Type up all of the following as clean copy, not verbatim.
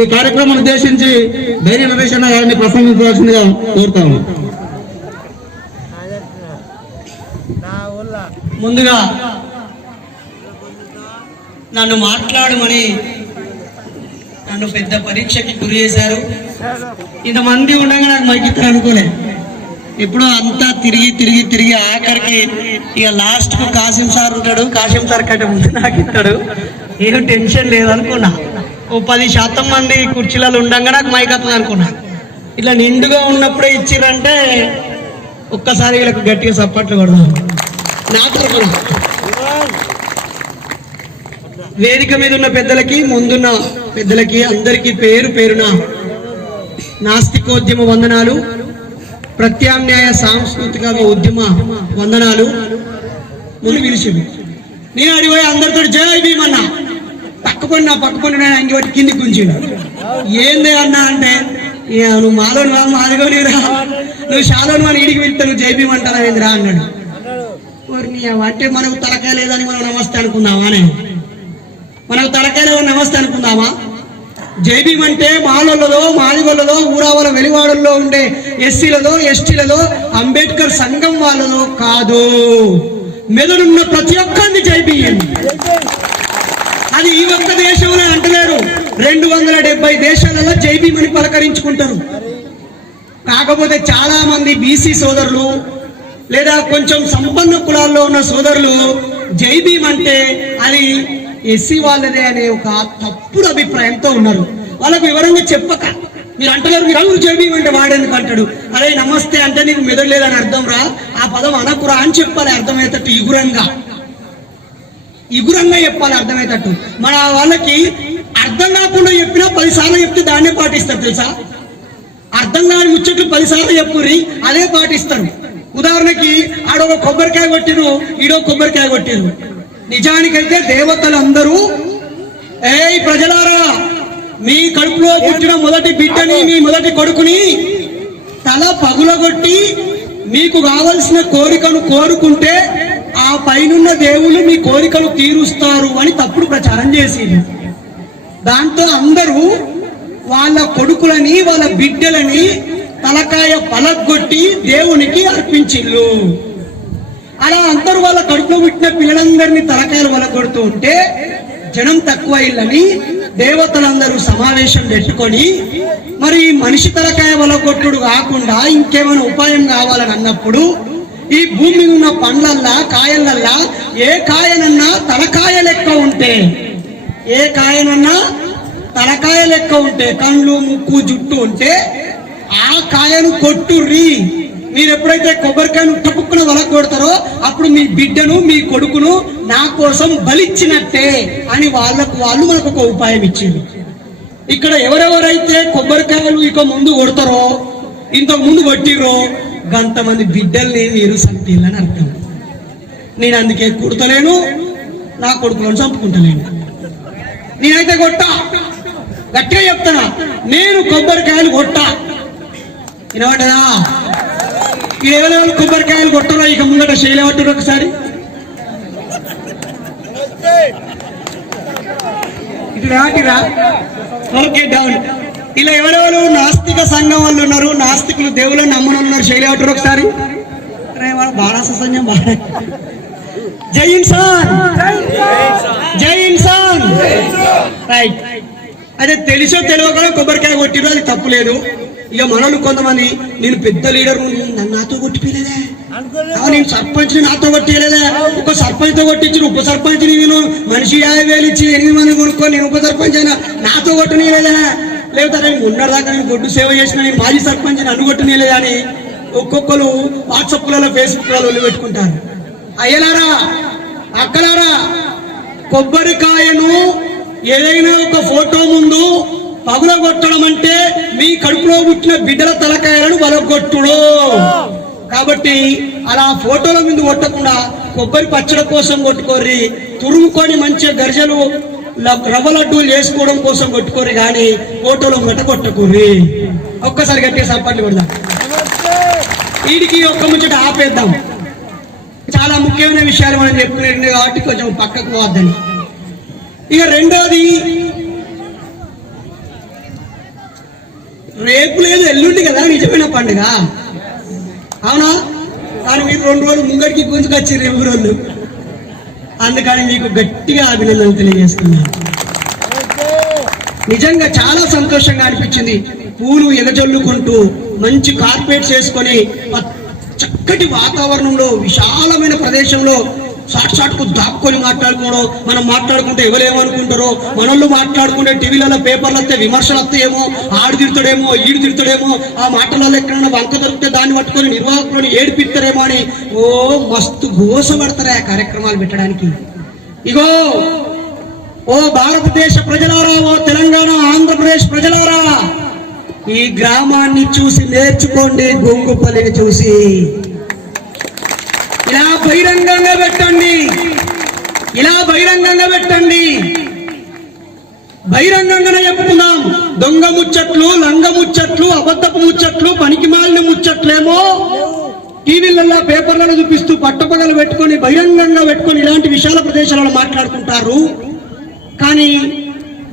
ఈ కార్యక్రమం ఉద్దేశించి ధైర్య నరేష్ అన్న గారిని ప్రసంగించవలసిందిగా కోరుతాము. ముందుగా నన్ను మాట్లాడమని నన్ను పెద్ద పరీక్షకి గురి చేశారు. ఇంతమంది ఉండగా నాకు మైకిస్తారు అనుకోలే. ఎప్పుడో అంతా తిరిగి తిరిగి తిరిగి ఆఖరికి ఇక లాస్ట్ కు కాసిం సార్ ఉంటాడు. కాసిం సార్ కంటే ముందు నాకు ఇస్తాడు. ఏం టెన్షన్ లేదనుకున్నా. ఓ 10% మంది కుర్చీలలో ఉండగా నాకు మైక్ వస్తుంది అనుకున్నా. ఇట్లా నిండుగా ఉన్నప్పుడే ఇచ్చిరంటే ఒక్కసారి వీళ్ళకు గట్టిగా సప్పట్లు కొడదాం. నాకు వేదిక మీద ఉన్న పెద్దలకి, ముందున్న పెద్దలకి అందరికీ పేరు పేరున నాస్తికోద్యమ వందనాలు, ప్రత్యామ్నాయ సాంస్కృతిక ఉద్యమ వందనాలు. ముందు పిలిచింది. నేను అడిగిపోయి అందరితో జై భీమ్ అన్నా. పక్కపడి ఇంకోటి కింది గుంచిండు. ఏంది అన్నా అంటే, నువ్వు మాలోని మాదిగోనిరా, నువ్వు షాలోని మన ఇంటికి వెళ్తే నువ్వు జై భీమ్ అంటారా ఏందిరా అన్నాడు. అంటే మనకు తలకాయ లేదని మనం నమస్తే అనుకుందామా అని, మనకు తలకాయ లేదని నమస్తే అనుకుందామా? జై భీమ్ అంటే మాలోళ్ళలో, మాదిగోళ్ళలో, ఊరావల వెలివాడల్లో ఉండే ఎస్సీలలో, ఎస్టీలలో, అంబేద్కర్ సంఘం వాళ్ళలో కాదు, మెదడున్న ప్రతి ఒక్కరిని జై భీమ్. అది ఈ ఒక్క దేశంలో అంటలేరు, 270 దేశాలలో జై భీమ్ అని పలకరించుకుంటారు. కాకపోతే చాలా మంది బీసీ సోదరులు లేదా కొంచెం సంపన్న కులాల్లో ఉన్న సోదరులు జై భీమ్ అంటే అది ఎస్సీ వాళ్ళదే అనే ఒక తప్పుడు అభిప్రాయంతో ఉన్నారు. వాళ్ళకు వివరంగా చెప్పక మీరు అంటలేరు, మీరు ఎవరు జై భీమ్ అంటే వాడేందుకు అంటాడు. అరే నమస్తే అంటే నీకు మెదడు లేదని అర్థం రా, ఆ పదం అనకురా అని చెప్పాలి. అర్థమయ్యేటట్టు ఇగురంగా చెప్పాలి, అర్థమయ్యేటట్టు. మన వాళ్ళకి అర్థం కాకుండా చెప్పినా 10 సార్లు చెప్తే దాన్నే పాటిస్తారు తెలుసా. అర్థం కాని ముచ్చట్లు 10 సార్లు చెప్పుర్రి, అదే పాటిస్తారు. ఉదాహరణకి ఆడొక కొబ్బరికాయ కొట్టిరు, ఈడో కొబ్బరికాయ కొట్టిరు. నిజానికైతే దేవతలందరూ ఏయ్ ప్రజలారా, మీ కడుపులో పుట్టిన మొదటి బిడ్డని, మీ మొదటి కొడుకుని తల పగులగొట్టి మీకు కావలసిన కోరికను కోరుకుంటే ఆ పైనున్న దేవుళ్ళు మీ కోరికలు తీరుస్తారు అని తప్పుడు ప్రచారం చేసింది. దాంతో అందరూ వాళ్ళ కొడుకులని, వాళ్ళ బిడ్డలని తలకాయ పలగొట్టి దేవునికి అర్పించిల్లు. అలా అందరూ వాళ్ళ కడుపులో పుట్టిన పిల్లలందరినీ తలకాయలు పలగొడుతూ ఉంటే జనం తక్కువ ఇల్లని దేవతలందరూ సమావేశం పెట్టుకొని, మరి మనిషి తలకాయ పలగొట్టుడు కాకుండా ఇంకేమైనా ఉపాయం కావాలని అన్నప్పుడు, ఈ భూమి ఉన్న పండ్లల్లా, కాయలల్లా ఏ కాయనన్నా తలకాయ లెక్క ఉంటే, ఏ కాయనన్నా తలకాయ లెక్క ఉంటే, కండ్లు, ముక్కు, జుట్టు ఉంటే ఆ కాయను కొట్టుర్రి. మీరు ఎప్పుడైతే కొబ్బరికాయను టపుక్కున వలకొడతారో అప్పుడు మీ బిడ్డను, మీ కొడుకును నా కోసం బలిచ్చినట్టే అని వాళ్ళు మనకు ఒక ఉపాయం ఇచ్చింది. ఇక్కడ ఎవరెవరైతే కొబ్బరికాయలు ఇక ముందు కొడతారో, ఇంతకు ముందు కొట్టిరో గంతమంది బిడ్డల్ని మీరు చంపిల్లని అర్థం. నేను అందుకే కుడతలేను, నా కొడుకులను చంపుకుంటలేను. నేనైతే కొట్టా, గట్టిగా చెప్తానా, నేను కొబ్బరికాయలు కొట్టా. వినబడ్డదా? ఎవరెవరు కొబ్బరికాయలు కొట్టరో ఇక ముంగట శైలవట్టురు ఒకసారి. ఇది రాటిరా, ఓకే డౌన్. ఇలా ఎవరెవరు నాస్తిక సంఘం వాళ్ళు ఉన్నారు, నాస్తికులు, దేవుళ్ళని నమ్మని ఉన్నారు, శైలవట్టురు ఒకసారి. బారాస సంఘం బాగా. జై ఇన్సాన్, జై ఇన్సాన్. రైట్. అదే తెలుసో తెలియకుండా కొబ్బరికాయ కొట్టిరు, అది తప్పు లేదు. ఇక మనల్ని కొంతమంది, నేను పెద్ద లీడర్, నన్ను నాతో కొట్టిపోయలేదే, నేను సర్పంచ్ నాతో కొట్టియలేదే, ఒక సర్పంచ్ తో కొట్టించు, ఉప సర్పంచ్ నేను మనిషి 50,000 ఇచ్చి 8 మంది కొనుక్కొని నేను ఉప సర్పంచ్ అయినా నాతో కొట్టనీయలేదా, లేకపోతే నేను ఉన్నదాకా నేను గొడ్డు సేవ చేసిన, నేను మాజీ సర్పంచ్ నన్ను కొట్టనీయలేదా అని ఒక్కొక్కరు వాట్సాప్లలో, ఫేస్బుక్లలో పెట్టుకుంటారు. అయ్యలారా, అక్కలారా, కొబ్బరికాయను ఏదైనా ఒక ఫోటో ముందు పగులగొట్టడం అంటే మీ కడుపులో పుట్టిన బిడ్డల తలకాయలను వలగొట్టుడు. కాబట్టి అలా ఫోటోల ముందు కొట్టకుండా కొబ్బరి పచ్చడి కోసం కొట్టుకోర్రి, తురుముకొని మంచిగా గర్జలు రవ్వ లడ్డూలు చేసుకోవడం కోసం కొట్టుకోర్రి, కానీ ఫోటోలో మెట కొట్టుకోర్రి. ఒక్కసారి గట్టిగా సప్పట్లు కొడదాం. వీడికి ఒక్క ముచ్చట ఆపేద్దాం. చాలా ముఖ్యమైన విషయాలు మనం చెప్పుకునేది కాబట్టి కొంచెం పక్కకు పోవద్దని. ఇక రెండోది, రేపు లేదు ఎల్లుండి కదా నిజమైన పండుగ, అవునా? కానీ మీరు 2 రోజులు ముంగడికి గుంజుకొచ్చారు ఎవరు రోజులు, అందుకని మీకు గట్టిగా అభినందనలు తెలియజేస్తున్నాను. నిజంగా చాలా సంతోషంగా అనిపించింది. పూలు ఎగజల్లుకుంటూ మంచి కార్పెట్స్ వేసుకొని చక్కటి వాతావరణంలో విశాలమైన ప్రదేశంలో సాక్షాత్కు దాక్కొని మాట్లాడుకోవడం, మనం మాట్లాడుకుంటే ఎవరేమనుకుంటారో, మనోళ్ళు మాట్లాడుకుంటే టీవీలలో పేపర్లు వస్తే విమర్శలు వస్తాయేమో, ఆడు తిడతాడేమో ఈడు తిడతాడేమో, ఆ మాటలలో ఎక్కడైనా వంక దొరికితే దాన్ని పట్టుకొని నిర్వాహకులను ఏడిపిస్తారేమో అని ఓ మస్తు గోసపడతారు ఆ కార్యక్రమాలు పెట్టడానికి. ఇగో ఓ భారతదేశ ప్రజలారా, ఓ తెలంగాణ ఆంధ్రప్రదేశ్ ప్రజలారా, ఈ గ్రామాన్ని చూసి నేర్చుకోండి, గొంగుపల్లిని చూసి. ఇలా బహిరంగంగా పెట్టండి, ఇలా బహిరంగంగా పెట్టండి, బహిరంగంగానే చెప్పుకుందాం. దొంగ ముచ్చట్లు, లంగ ముచ్చట్లు, అబద్ధపు ముచ్చట్లు, పనికిమాలిన ముచ్చట్లేమో టీవీలలో పేపర్లలో చూపిస్తూ పట్టపగలు పెట్టుకొని బహిరంగంగా పెట్టుకొని ఇలాంటి విశాల ప్రదేశాలలో మాట్లాడుకుంటారు. కానీ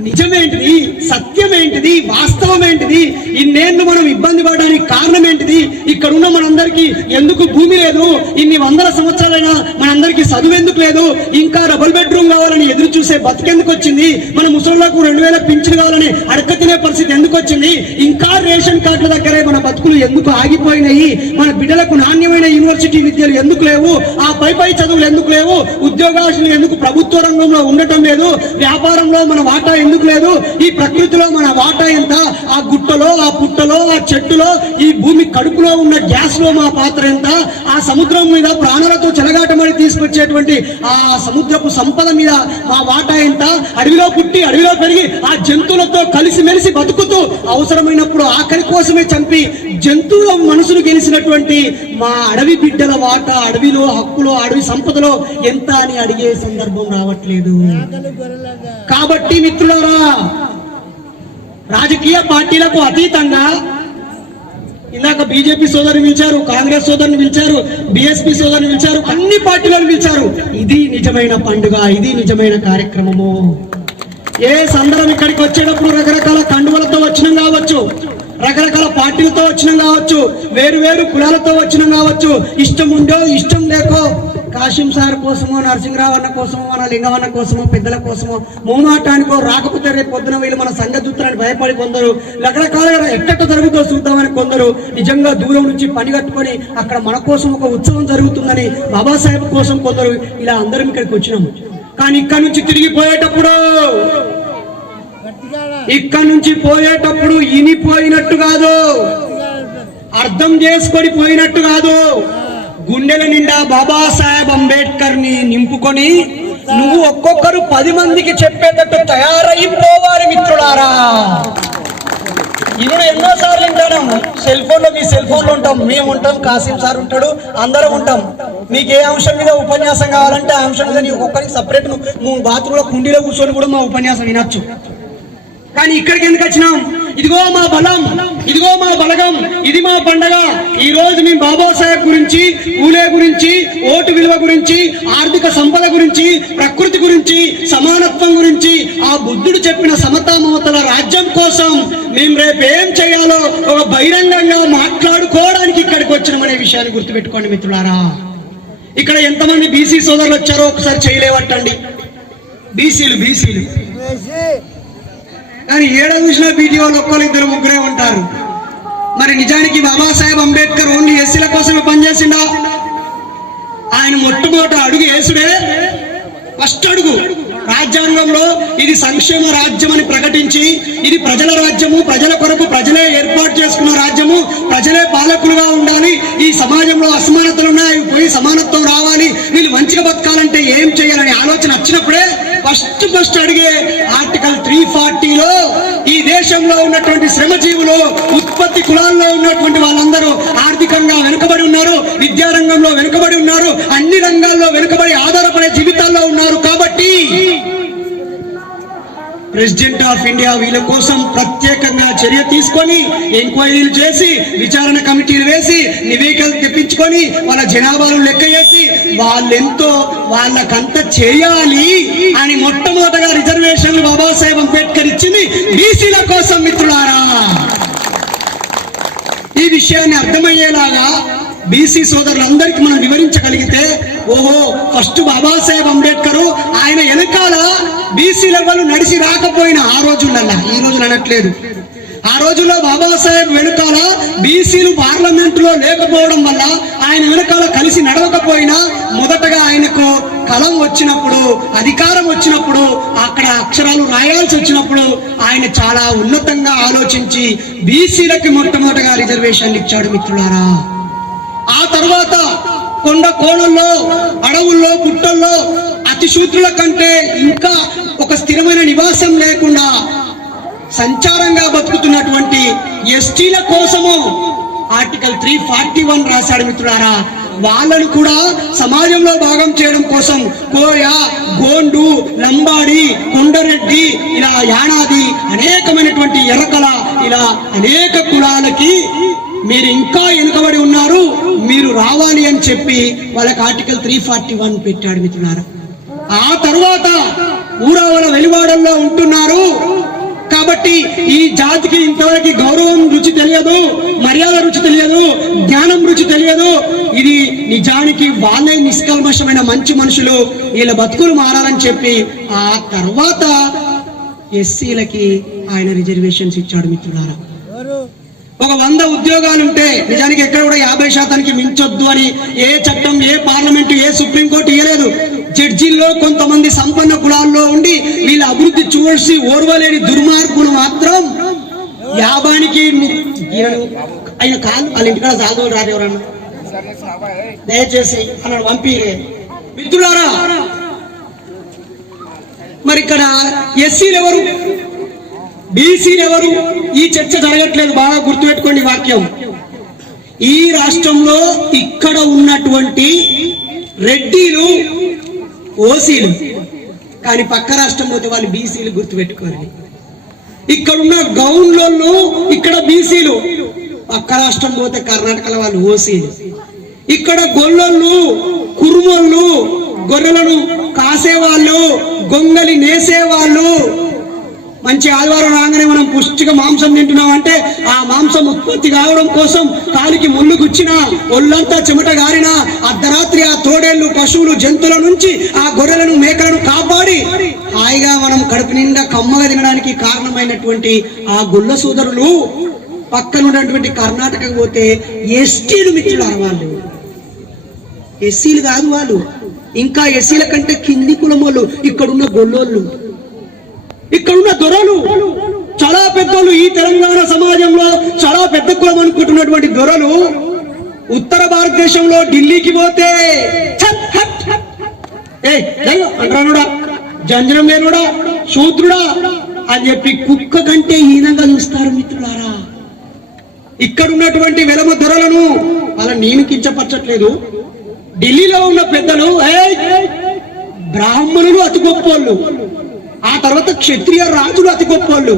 నిజమేంటిది, సత్యమేంటిది, వాస్తవమేంటిది, ఇన్నేళ్ళు మనం ఇబ్బంది పడడానికి కారణం ఏంటిది, ఇక్కడ ఉన్న మనందరికీ ఎందుకు భూమి లేదు, ఇన్ని వందల సంవత్సరాలైనా మనందరికీ చదువు ఎందుకు లేదు, ఇంకా డబుల్ బెడ్రూమ్ కావాలని ఎదురు చూసే బతికెందుకు వచ్చింది, మన ముసలిలకు 2000 పింఛను కావాలని అడక తినే పరిస్థితి ఎందుకు వచ్చింది, ఇంకా రేషన్ కార్డుల దగ్గరే మన బతుకులు ఎందుకు ఆగిపోయినాయి, మన బిడ్డలకు నాణ్యమైన యూనివర్సిటీ విద్యలు ఎందుకు లేవు, ఆ పై చదువులు ఎందుకు లేవు, ఉద్యోగాలు ఎందుకు ప్రభుత్వ రంగంలో ఉండటం లేదు, వ్యాపారంలో మన వాటా ఎందుకు లేదు, ఈ ప్రకృతిలో మన వాటా ఎంత, ఆ గుట్టలో, ఆ పుట్టలో, ఆ చెట్టులో, ఈ భూమి కడుపులో ఉన్న గ్యాస్ లో మా పాత్ర ఎంత, ఆ సముద్రం మీద ప్రాణాలతో చెలగాటమని తీసుకొచ్చేటువంటి ఆ సముద్రపు సంపద మీద మా వాటా ఎంత, అడవిలో పుట్టి అడవిలో పెరిగి ఆ జంతువులతో కలిసిమెలిసి బతుకుతూ అవసరమైనప్పుడు ఆఖరి కోసమే చంపి జంతువుల మనసును గెలిచినటువంటి మా అడవి బిడ్డల వాటా అడవిలో హక్కులో అడవి సంపదలో ఎంత అని అడిగే సందర్భం రావట్లేదు. కాబట్టి మిత్రులారా, రాజకీయ పార్టీలకు అతీతంగా ఇందాక బీజేపీ సోదరుని పిలిచారు, కాంగ్రెస్ సోదరుని పిలిచారు, బీఎస్పీ సోదరుని పిలిచారు, అన్ని పార్టీలను పిలిచారు. ఇది నిజమైన పండుగ, ఇది నిజమైన కార్యక్రమము. ఏ సందర్భం ఇక్కడికి వచ్చేటప్పుడు రకరకాల కండువలతో వచ్చినాం కావచ్చు, రకరకాల పార్టీలతో వచ్చినాం కావచ్చు, వేరు వేరు కులాలతో వచ్చినాం కావచ్చు, ఇష్టం ఉందో ఇష్టం లేకో, కాశీం సార్ కోసమో, నరసింహరావు అన్న కోసమో, మన లింగమన్న కోసమో, పెద్దల కోసమో, మోమాటానికో, రాకపోతే రేపు పొద్దున వీళ్ళు మన సంగదూత్రాన్ని భయపడి కొందరు, రకరకాలుగా ఎట్టట్ట జరుగుతో చూద్దామని కొందరు, నిజంగా దూరం నుంచి పని కట్టుకొని అక్కడ మన కోసం ఒక ఉత్సవం జరుగుతుందని బాబాసాహెబ్ కోసం కొందరు, ఇలా అందరం ఇక్కడికి వచ్చినాము. కానీ ఇక్కడ నుంచి తిరిగి పోయేటప్పుడు ఇనిపోయినట్టు కాదు, అర్థం చేసుకొని పోయినట్టు కాదు, గుండెల నిండా బాబాసాహెబ్ అంబేద్కర్ ని నింపుకొని నువ్వు ఒక్కొక్కరు 10 మందికి చెప్పేటట్టు తయారైపోవాలి మిత్రులారా. ఇప్పుడు ఎన్నోసార్లు వింటాను, సెల్ ఫోన్ లో, మీ సెల్ ఫోన్ లో ఉంటాం, మేము ఉంటాం, కాసిం సార్ ఉంటాడు, అందరం ఉంటాం. మీకు ఏ అంశం మీద ఉపన్యాసం కావాలంటే ఆ అంశం మీద నీకు ఒక్కరికి సపరేట్ నువ్వు బాత్రూంలో కుండీలో కూర్చొని కూడా మా ఉపన్యాసం వినొచ్చు. కానీ ఇక్కడికి ఎందుకు వచ్చినాం? ఇదిగో మా బలం, ఇదిగో మా బలగం, ఇది మా పండగ. ఈ రోజు మేము బాబాసాహెబ్ గురించి, పూలే గురించి, ఓటు విలువ గురించి, ఆర్థిక సంపద గురించి, ప్రకృతి గురించి, సమానత్వం గురించి, ఆ బుద్ధుడు చెప్పిన సమతా మమతల రాజ్యం కోసం మేము రేపు ఏం చేయాలో ఒక బహిరంగంగా మాట్లాడుకోవడానికి ఇక్కడికి వచ్చినామనే విషయాన్ని గుర్తుపెట్టుకోండి మిత్రులారా. ఇక్కడ ఎంతమంది బీసీ సోదరులు వచ్చారో ఒకసారి చేయలేవట్టండి. బీసీలు కానీ ఏడ చూసినా బీటీ వాళ్ళు ఒక్కరు ఇద్దరు ముగ్గురే ఉంటారు. మరి నిజానికి బాబాసాహెబ్ అంబేద్కర్ ఓన్లీ ఎస్సీల కోసమే పనిచేసిండా? ఆయన మొట్టమొదటి అడుగు వేసుడే, ఫస్ట్ అడుగు రాజ్యాంగంలో ఇది సంక్షేమ రాజ్యం అని ప్రకటించి, ఇది ప్రజల రాజ్యము, ప్రజల కొరకు ప్రజలే ఏర్పాటు చేసుకున్న రాజ్యము, ప్రజలే పాలకులుగా ఉండాలి, ఈ సమాజంలో అసమానతలు ఉన్నాయి, పోయి సమానత్వం రావాలి, వీళ్ళు మంచిగా బతకాలంటే ఏం చేయాలనే ఆలోచన వచ్చినప్పుడే ఫస్ట్ అడిగే ఆర్టికల్ 340లో ఈ దేశంలో ఉన్నటువంటి శ్రమజీవులు, ఉత్పత్తి కులాల్లో ఉన్నటువంటి వాళ్ళందరూ ఆర్థికంగా వెనుకబడి ఉన్నారు, విద్యారంగంలో వెనుకబడి ఉన్నారు, అన్ని రంగాల్లో వెనుకబడి ఆధారపడే జీవితాల్లో ఉన్నారు. కాబట్టి ప్రెసిడెంట్ ఆఫ్ ఇండియా వీళ్ళ కోసం ప్రత్యేకంగా చర్య తీసుకొని ఎంక్వైరీలు చేసి, విచారణ కమిటీలు వేసి, నివేదికలు తెప్పించుకొని, వాళ్ళ జనాభాను లెక్క చేసి వాళ్ళెంతో వాళ్ళకంత చేయాలి అని మొట్టమొదటగా రిజర్వేషన్లు బాబాసాహెబ్ అంబేద్కర్ ఇచ్చింది బీసీల కోసం మిత్రులారా. విషయాన్ని అర్థమయ్యేలాగా బీసీ సోదరులందరికీ మనం వివరించగలిగితే, ఓహో ఫస్ట్ బాబాసాహెబ్ అంబేద్కర్ ఆయన వెనకాల బీసీల వాళ్ళు నడిచి రాకపోయినా ఆ రోజులల్లా, ఈ రోజులు అనట్లేదు, ఆ రోజుల్లో బాబాసాహెబ్ వెనుకాల బీసీలు పార్లమెంట్ లో లేకపోవడం వల్ల ఆయన వెనకాల కలిసి నడవకపోయినా మొదటగా ఆయనకు కలం వచ్చినప్పుడు, అధికారం వచ్చినప్పుడు, అక్కడ అక్షరాలు రాయాల్సి వచ్చినప్పుడు ఆయన చాలా ఉన్నతంగా ఆలోచించి బీసీలకి మొట్టమొదటిగా రిజర్వేషన్లు ఇచ్చాడు మిత్రులారా. ఆ తర్వాత కొండ కోణంలో, అడవుల్లో, పుట్టల్లో అతిశూద్రుల కంటే ఇంకా ఒక స్థిరమైన నివాసం లేకుండా సంచారంగా బతుకుతున్నటువంటి ఎస్టీల కోసము ఆర్టికల్ 341 రాశాడు మిత్రులారా. వాళ్ళను కూడా సమాజంలో భాగం చేయడం కోసం కోయ, గోండు, లంబాడి, కొండరెడ్డి, ఇలా యానాది, అనేకమైనటువంటి ఎర్రకల, ఇలా అనేక కులాలకి మీరు ఇంకా వెనుకబడి ఉన్నారు, మీరు రావాలి అని చెప్పి వాళ్ళకి ఆర్టికల్ 341 పెట్టాడు మిత్రులారా. ఆ తర్వాత ఊరావల వెలివాడల్లో ఉంటున్నారు కాబట్టి ఈ జాతికి ఇంతవరకు గౌరవం రుచి తెలియదు, మర్యాద రుచి తెలియదు, జ్ఞానం రుచి తెలియదు. ఇది నిజానికి వాళ్ళే నిష్కల్మషమైన మంచి మనుషులు, వీళ్ళ బతుకులు మారాలని చెప్పి ఆ తర్వాత ఎస్సీలకి ఆయన రిజర్వేషన్స్ ఇచ్చాడు మిత్రులారా. ఒక 100 ఉద్యోగాలుంటే నిజానికి ఎక్కడ కూడా 50% మించొద్దు అని ఏ చట్టం, ఏ పార్లమెంటు, ఏ సుప్రీంకోర్టు ఇవ్వలేదు. జడ్జీల్లో కొంతమంది సంపన్న కులాల్లో ఉండి వీళ్ళ అభివృద్ధి చూసి ఓర్వలేని దుర్మార్గులు మాత్రం 50కి ఆయన కాదు, వాళ్ళ ఇంటికాడ సాధువులు రాదు ఎవరన్నా దయచేసి అన్నాడు పంపిరే మిత్రులారా. మరి ఇక్కడ ఎస్సీలు ఎవరు, బీసీలు ఎవరు? ఈ చర్చ జరగట్లేదు, బాగా గుర్తుపెట్టుకోండి వాక్యం. ఈ రాష్ట్రంలో ఇక్కడ ఉన్నటువంటి రెడ్డిలు ఓసీలు, కానీ పక్క రాష్ట్రం పోతే వాళ్ళు బీసీలు, గుర్తుపెట్టుకోవాలి. ఇక్కడున్న గౌన్లోళ్ళు ఇక్కడ బీసీలు, పక్క రాష్ట్రం పోతే కర్ణాటకలో వాళ్ళు ఓసీలు. ఇక్కడ గొల్లోళ్ళు, కురుమోళ్ళు, గొర్రెలను కాసేవాళ్ళు, గొంగలి నేసేవాళ్ళు, మంచి ఆదివారం రాగానే మనం పుష్టిగా మాంసం తింటున్నాం అంటే ఆ మాంసం ఉత్పత్తి కావడం కోసం కాలికి ముళ్ళు గుచ్చిన, ఒళ్ళంతా చెమట గారిన, అర్ధరాత్రి ఆ తోడేళ్లు, పశువులు, జంతువుల నుంచి ఆ గొర్రెలను, మేకలను కాపాడి హాయిగా మనం కడుపు నిండా కమ్మగా తినడానికి కారణమైనటువంటి ఆ గొల్ల సోదరులు పక్కన ఉన్నటువంటి కర్ణాటకకు పోతే ఎస్టీలు మిత్రులారా. వాళ్ళు ఎస్సీలు కాదు, వాళ్ళు ఇంకా ఎస్సీల కంటే కింది కులమోళ్ళు, ఇక్కడున్న గొల్లోళ్ళు, ఇక్కడున్న దొరలు, చాలా పెద్దలు. ఈ తెలంగాణ సమాజంలో చాలా పెద్ద కులం అనుకుంటున్నటువంటి దొరలు ఉత్తర భారతదేశంలో ఢిల్లీకి పోతే అంటానుడా, జంజరం వేనుడా, శూద్రుడా అని చెప్పి కుక్క కంటే హీనంగా చూస్తారు మిత్రులారా. ఇక్కడున్నటువంటి వెలమ దొరలను వాళ్ళని నేను కించపరచట్లేదు. ఢిల్లీలో ఉన్న పెద్దలు బ్రాహ్మణులు అతి గొప్పోళ్ళు, ఆ తర్వాత క్షత్రియ రాజులు అతి గొప్పోళ్ళు,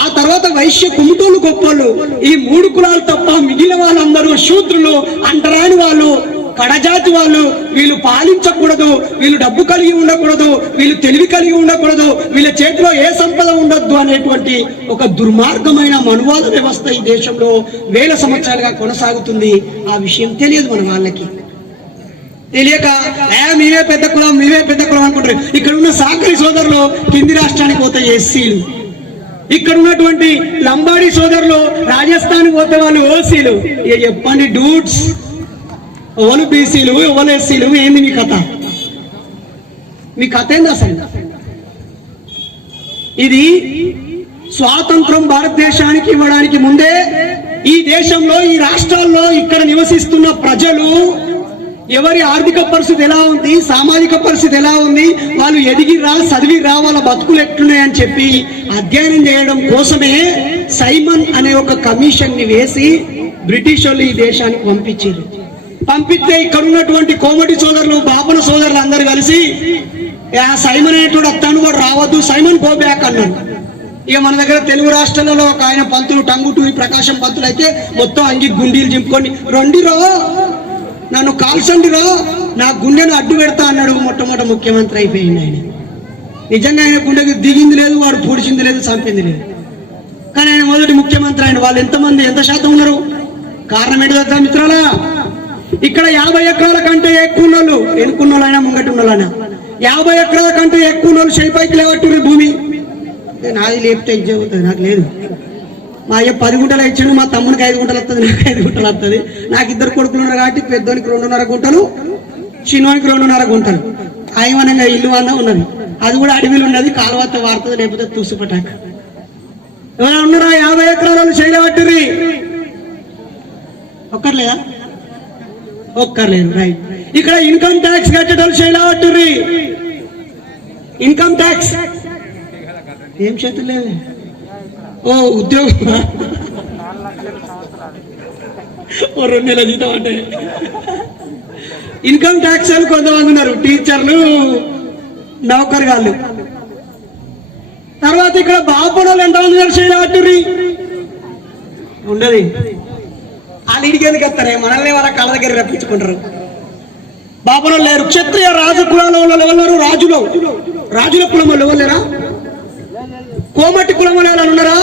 ఆ తర్వాత వైశ్య కుముటోళ్ళు గొప్పోళ్ళు. ఈ 3 కులాలు తప్ప మిగిలిన వాళ్ళందరూ శూద్రులు, అంటరాని వాళ్ళు, కడజాతి వాళ్ళు. వీళ్ళు పాలించకూడదు, వీళ్ళు డబ్బు కలిగి ఉండకూడదు, వీళ్ళు తెలివి కలిగి ఉండకూడదు, వీళ్ళ చేతిలో ఏ సంపద ఉండొద్దు అనేటువంటి ఒక దుర్మార్గమైన మనువాద వ్యవస్థ ఈ దేశంలో వేల సంవత్సరాలుగా కొనసాగుతుంది. ఆ విషయం తెలియదు మన వాళ్ళకి. తెలియక మేమే పెద్ద కులం, మేమే పెద్ద కులం అనుకుంటారు. ఇక్కడ ఉన్న సాకరి సోదరులు కింది రాష్ట్రానికి పోతే ఎస్సీలు, ఇక్కడ ఉన్నటువంటి లంబాడి సోదరులు రాజస్థాన్ పోతే వాళ్ళు ఓసీలు. ఇక చెప్పండి డూడ్స్, ఎవరు బీసీలు, ఎవరు ఎస్సీలు, ఏంది మీ కథ? మీ కథ ఏంది అసలు? ఇది స్వాతంత్రం భారతదేశానికి ఇవ్వడానికి ముందే ఈ దేశంలో, ఈ రాష్ట్రాల్లో ఇక్కడ నివసిస్తున్న ప్రజలు ఎవరి ఆర్థిక పరిస్థితి ఎలా ఉంది, సామాజిక పరిస్థితి ఎలా ఉంది, వాళ్ళు ఎదిగిరా, చదివిరా, వాళ్ళ బతుకులు ఎట్లున్నాయని చెప్పి అధ్యయనం చేయడం కోసమే సైమన్ అనే ఒక కమిషన్ ని వేసి బ్రిటిష్ వాళ్ళు ఈ దేశానికి పంపించారు. పంపిస్తే ఇక్కడ ఉన్నటువంటి కోమటి సోదరులు, బాపన సోదరులు అందరు కలిసి సైమన్ అనేటువంటి అత్తాను కూడా రావద్దు, సైమన్ గో బ్యాక్ అన్నాడు. ఇక మన దగ్గర తెలుగు రాష్ట్రాలలో ఒక ఆయన పంతులు టంగుటూరి ప్రకాశం పంతులు అయితే మొత్తం అంగి గుండీలు చింపుకొని రెండిరో నన్ను కాల్చండిరా, నా గుండెను అడ్డు పెడతా అన్నాడు. మొట్టమొదటి ముఖ్యమంత్రి అయిపోయింది ఆయన. నిజంగా ఆయన గుండెకి దిగింది లేదు, వాడు పొడిచింది లేదు, చంపింది లేదు. కానీ ఆయన మొదటి ముఖ్యమంత్రి. ఆయన వాళ్ళు ఎంతమంది, ఎంత శాతం ఉన్నారు? కారణం ఏంటి తెలుసా మిత్రులారా? ఇక్కడ 50 ఎకరాల కంటే ఎక్కువ ఉన్నోళ్ళు, ఎన్నుకున్నోళ్ళైనా ముంగటి ఉన్నోళ్ళైనా 50 ఎకరాల కంటే ఎక్కువ ఉన్నోళ్ళు చేయిపైకి లేవట్టుర్రు భూమి. నాది లేపితే ఇది చెబుతుంది, నాకు లేదు. మా అయ్య 10 గుంటలు ఇచ్చాడు, మా తమ్మునికి 5 గుంటలు వస్తుంది, నాకు 5 గుంటలు వస్తుంది. నాకు 2 కొడుకులు ఉన్నారు కాబట్టి పెద్దోనికి 2.5 గుంటలు, చిన్నోనికి 2.5 గుంటలు. ఆయమనంగా ఇల్లు అన్న ఉన్నది, అది కూడా అడవిలో ఉన్నది. కాలువతో వాడుతుంది, లేకపోతే తుసుపటాక. ఎవరైనా ఉన్నారా 50 ఎకరాలు చేయలేవట్టుర్రి? ఒక్కర్లేదా? ఒక్కర్లేదు. రైట్. ఇక్కడ ఇన్కమ్ ట్యాక్స్ కట్టేటోళ్ళు చేయలేవట్టుర్రి. ఇన్కమ్ ట్యాక్స్ ఏం చేతులు లేదు. ఓ ఉద్యోగం 2 నెలల జీతం అంటే ఇన్కమ్ ట్యాక్స్ అని కొంతమంది ఉన్నారు, టీచర్లు, నౌకరుగాళ్ళు. తర్వాత ఇక్కడ బాపడోళ్ళు ఎంతమంది ఉన్నారు చేయలేవట్టుర్రి? ఉండదు. వాళ్ళు ఇడికి ఎందుకు వస్తారే, మనల్ని వాళ్ళ కళ్ళ దగ్గర రప్పించుకుంటారు. బాపడోళ్ళు లేరు. క్షత్రియ రాజు కులాల ఎవరు? రాజుల కులం వాళ్ళు ఎవరు లేరా? కోమటి కులం వాళ్ళు ఉన్నారా?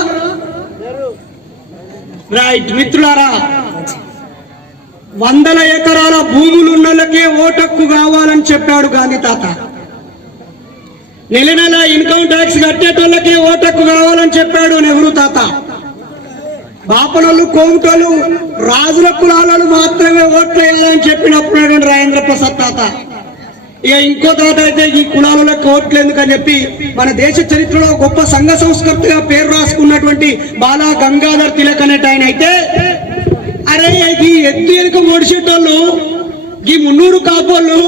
రైట్. మిత్రులారా, 100 ఎకరాల భూములు ఉన్నోళ్ళకే ఓటక్కు కావాలని చెప్పాడు గాంధీ తాత. నెల ఇన్కమ్ ట్యాక్స్ కట్టేటోళ్ళకే ఓటక్కు కావాలని చెప్పాడు నెహ్రూ తాత. బాపనోళ్ళు, కోమటోళ్ళు, రాజుల కులాలను మాత్రమే ఓట్లు వేయాలని చెప్పినప్పుడు రాజేంద్ర ప్రసాద్ తాత. ఇక ఇంకో తాత అయితే ఈ కులాలకు ఓట్లు ఎందుకని చెప్పి మన దేశ చరిత్రలో గొప్ప సంఘ సంస్కృతిగా పేరు రాసుకున్నటువంటి బాలా గంగాధర్ తిలక్ అనేట ఆయన అయితే, అరే ఈ ఎద్దు వెనుక ఓడిచేటోళ్ళు, ఈ 300 కాపోళ్ళు,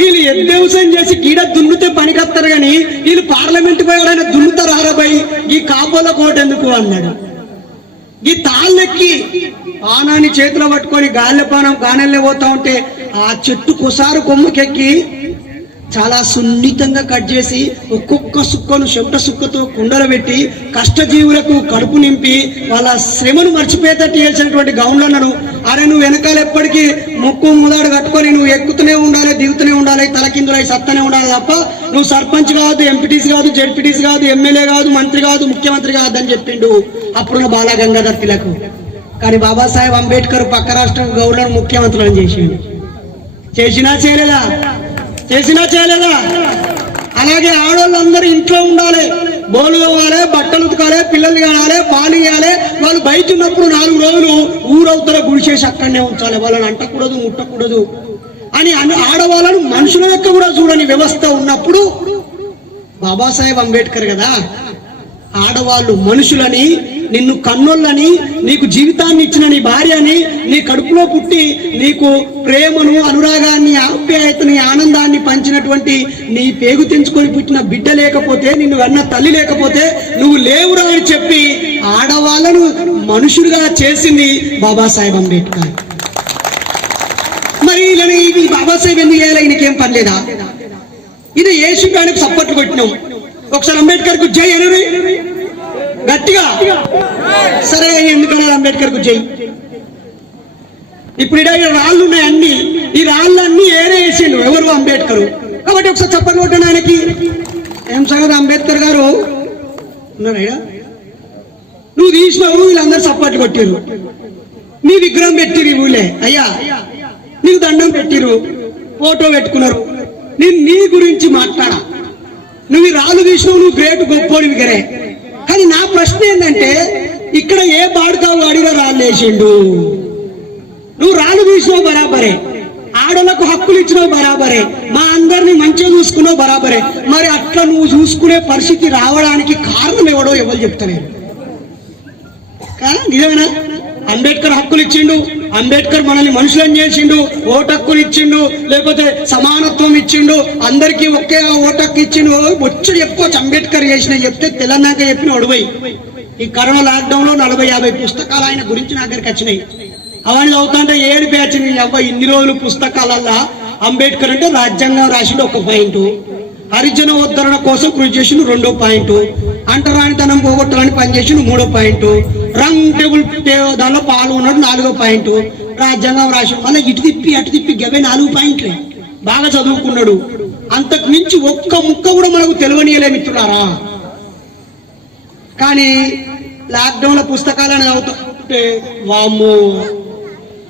వీళ్ళు ఎద్దు వ్యవసాయం చేసి గీడ దున్నుతే పనికొస్తారు కానీ వీళ్ళు పార్లమెంట్ పోయాడైనా దున్నుతారు ఆరబై, ఈ కాపోళ్ళకు ఓటు ఎందుకు అన్నాడు. ఈ తాళ్ళెక్కి పానాన్ని చేతిలో పట్టుకొని గాలిపానం గానెల్లే పోతా ఉంటే ఆ చెట్టు కొసారు కొమ్మకెక్కి చాలా సున్నితంగా కట్ చేసి ఒక్కొక్క సుక్కను చెమట సుక్కతో కుండలు పెట్టి కష్టజీవులకు కడుపు నింపి వాళ్ళ శ్రమను మర్చిపోయేటట్టు చేసినటువంటి గౌన్లను, అరే నువ్వు వెనకాల ఎప్పటికీ ముక్కు ముదాడు కట్టుకొని నువ్వు ఎక్కుతూనే ఉండాలి, దిగుతూనే ఉండాలి, తలకిందులై సత్తనే ఉండాలి తప్ప నువ్వు సర్పంచ్ కాదు, ఎంపీటీసీ కాదు, జెడ్పీటీసీ కాదు, ఎమ్మెల్యే కాదు, మంత్రి కాదు, ముఖ్యమంత్రి కాదు అని చెప్పిండు అప్పుడున్న బాలా గంగాధర్ తిలక్. కానీ బాబాసాహెబ్ అంబేద్కర్ పక్క రాష్ట్రం గౌడ్లను ముఖ్యమంత్రులను చేసిండు. చేసినా చేయలేదా? అలాగే ఆడవాళ్ళందరూ ఇంట్లో ఉండాలి, బోలు తోవాలి, బట్టలు ఉతకాలి, పిల్లలు కానాలి, పాలు ఇవ్వాలి. వాళ్ళు బయట ఉన్నప్పుడు 4 రోజులు ఊరవుతల గుడిచేసి అక్కడనే ఉంచాలి, వాళ్ళని అంటకూడదు, ముట్టకూడదు అని. ఆడవాళ్ళను మనుషుల యొక్క కూడా చూడని వ్యవస్థ ఉన్నప్పుడు బాబాసాహెబ్ అంబేద్కర్ కదా ఆడవాళ్ళు మనుషులని, నిన్ను కన్నోళ్ళని, నీకు జీవితాన్ని ఇచ్చిన నీ భార్యని, నీ కడుపులో పుట్టి నీకు ప్రేమను, అనురాగాన్ని, ఆప్యాయతని, ఆనందాన్ని పంచినటువంటి నీ పేగు తెంచుకొని పుట్టిన బిడ్డ లేకపోతే, నిన్ను అన్న తల్లి లేకపోతే నువ్వు లేవురా అని చెప్పి ఆడవాళ్ళను మనుషులుగా చేసింది బాబాసాహెబ్ అంబేద్కర్. మరి ఈ బాబాసాహెబ్ ఎందుకు చేయాలి? ఈయనకేం పని లేదా? ఇది యేసుగానికి సపోర్ట్ కొట్టినాం. ఒకసారి అంబేద్కర్ కు జై అని గట్టిగా. సరే, ఎందుకన్నా అంబేద్కర్ కు జై. ఇప్పుడు రాళ్ళు ఉన్నాయి అన్ని, ఈ రాళ్ళన్నీ ఏరే వేసిండు ఎవరు? అంబేద్కర్. కాబట్టి ఒకసారి చప్పట్లు కొట్టాను ఆయనకి. ఏం సంగతి అంబేద్కర్ గారు ఉన్నారా? నువ్వు తీసినావు, వీళ్ళందరూ చప్పట్లు కొట్టిరు, నీ విగ్రహం పెట్టిరు ఊళ్ళే, అయ్యా నీకు దండం పెట్టిరు, ఫోటో పెట్టుకున్నారు. నేను నీ గురించి మాట్లాడా, నువ్వు ఈ రాళ్ళు తీసినావు, నువ్వు గ్రేట్ గొప్పోడివి గరే. కానీ నా ప్రశ్న ఏంటంటే, ఇక్కడ ఏ బాడుకావు వాడిగా రాళ్ళు వేసిండు? నువ్వు రాళ్ళు తీసినావు బరాబరే, ఆడలకు హక్కులు ఇచ్చినావు బరాబరే, మా అందరినీ మంచిగా చూసుకున్నావు బరాబరే. మరి అట్లా నువ్వు చూసుకునే పరిస్థితి రావడానికి కారణం ఎవడో ఎవరు చెప్తలేరు. నిజమేనా? అంబేద్కర్ హక్కులు ఇచ్చిండు, అంబేద్కర్ మనల్ని మనుషులను చేసిండు, ఓటు హక్కులు ఇచ్చిండు, లేకపోతే సమానత్వం ఇచ్చిండు, అందరికీ ఒకే ఓటు హక్కు ఇచ్చిండు. వచ్చి చెప్పుకోవచ్చు అంబేద్కర్ చేసిన చెప్తే తెలంగాణ చెప్పిన ఒడిపోయి. ఈ కరోనా లాక్డౌన్ లో 40-50 పుస్తకాలు ఆయన గురించి నా దగ్గరికి వచ్చినాయి. అవన్నీ చదువుతుంటే ఏడుపు వచ్చింది. అబ్బాయి ఇన్ని రోజులు పుస్తకాలల్లా అంబేద్కర్ అంటే రాజ్యాంగం రాసిండు 1 పాయింట్, హరిజన ఉద్ధరణ కోసం కృషి చేసిండు 2 పాయింట్, అంటరానితనం పోగొట్టాలని పనిచేసిండు 3 పాయింట్, రౌండ్ టేబుల్ దానిలో పాల్గొన్నాడు 4 పాయింట్, రాజ్యాంగం రాసిండు. మళ్ళీ ఇటు తిప్పి అటు తిప్పి గవే 4 పాయింట్లే. బాగా చదువుకున్నాడు. అంతకు మించి ఒక్క ముక్క కూడా మనకు తెలియనియలే మిత్రులారా. కానీ లాక్డౌన్ లో పుస్తకాలను చదువుతుంటే వామ్మో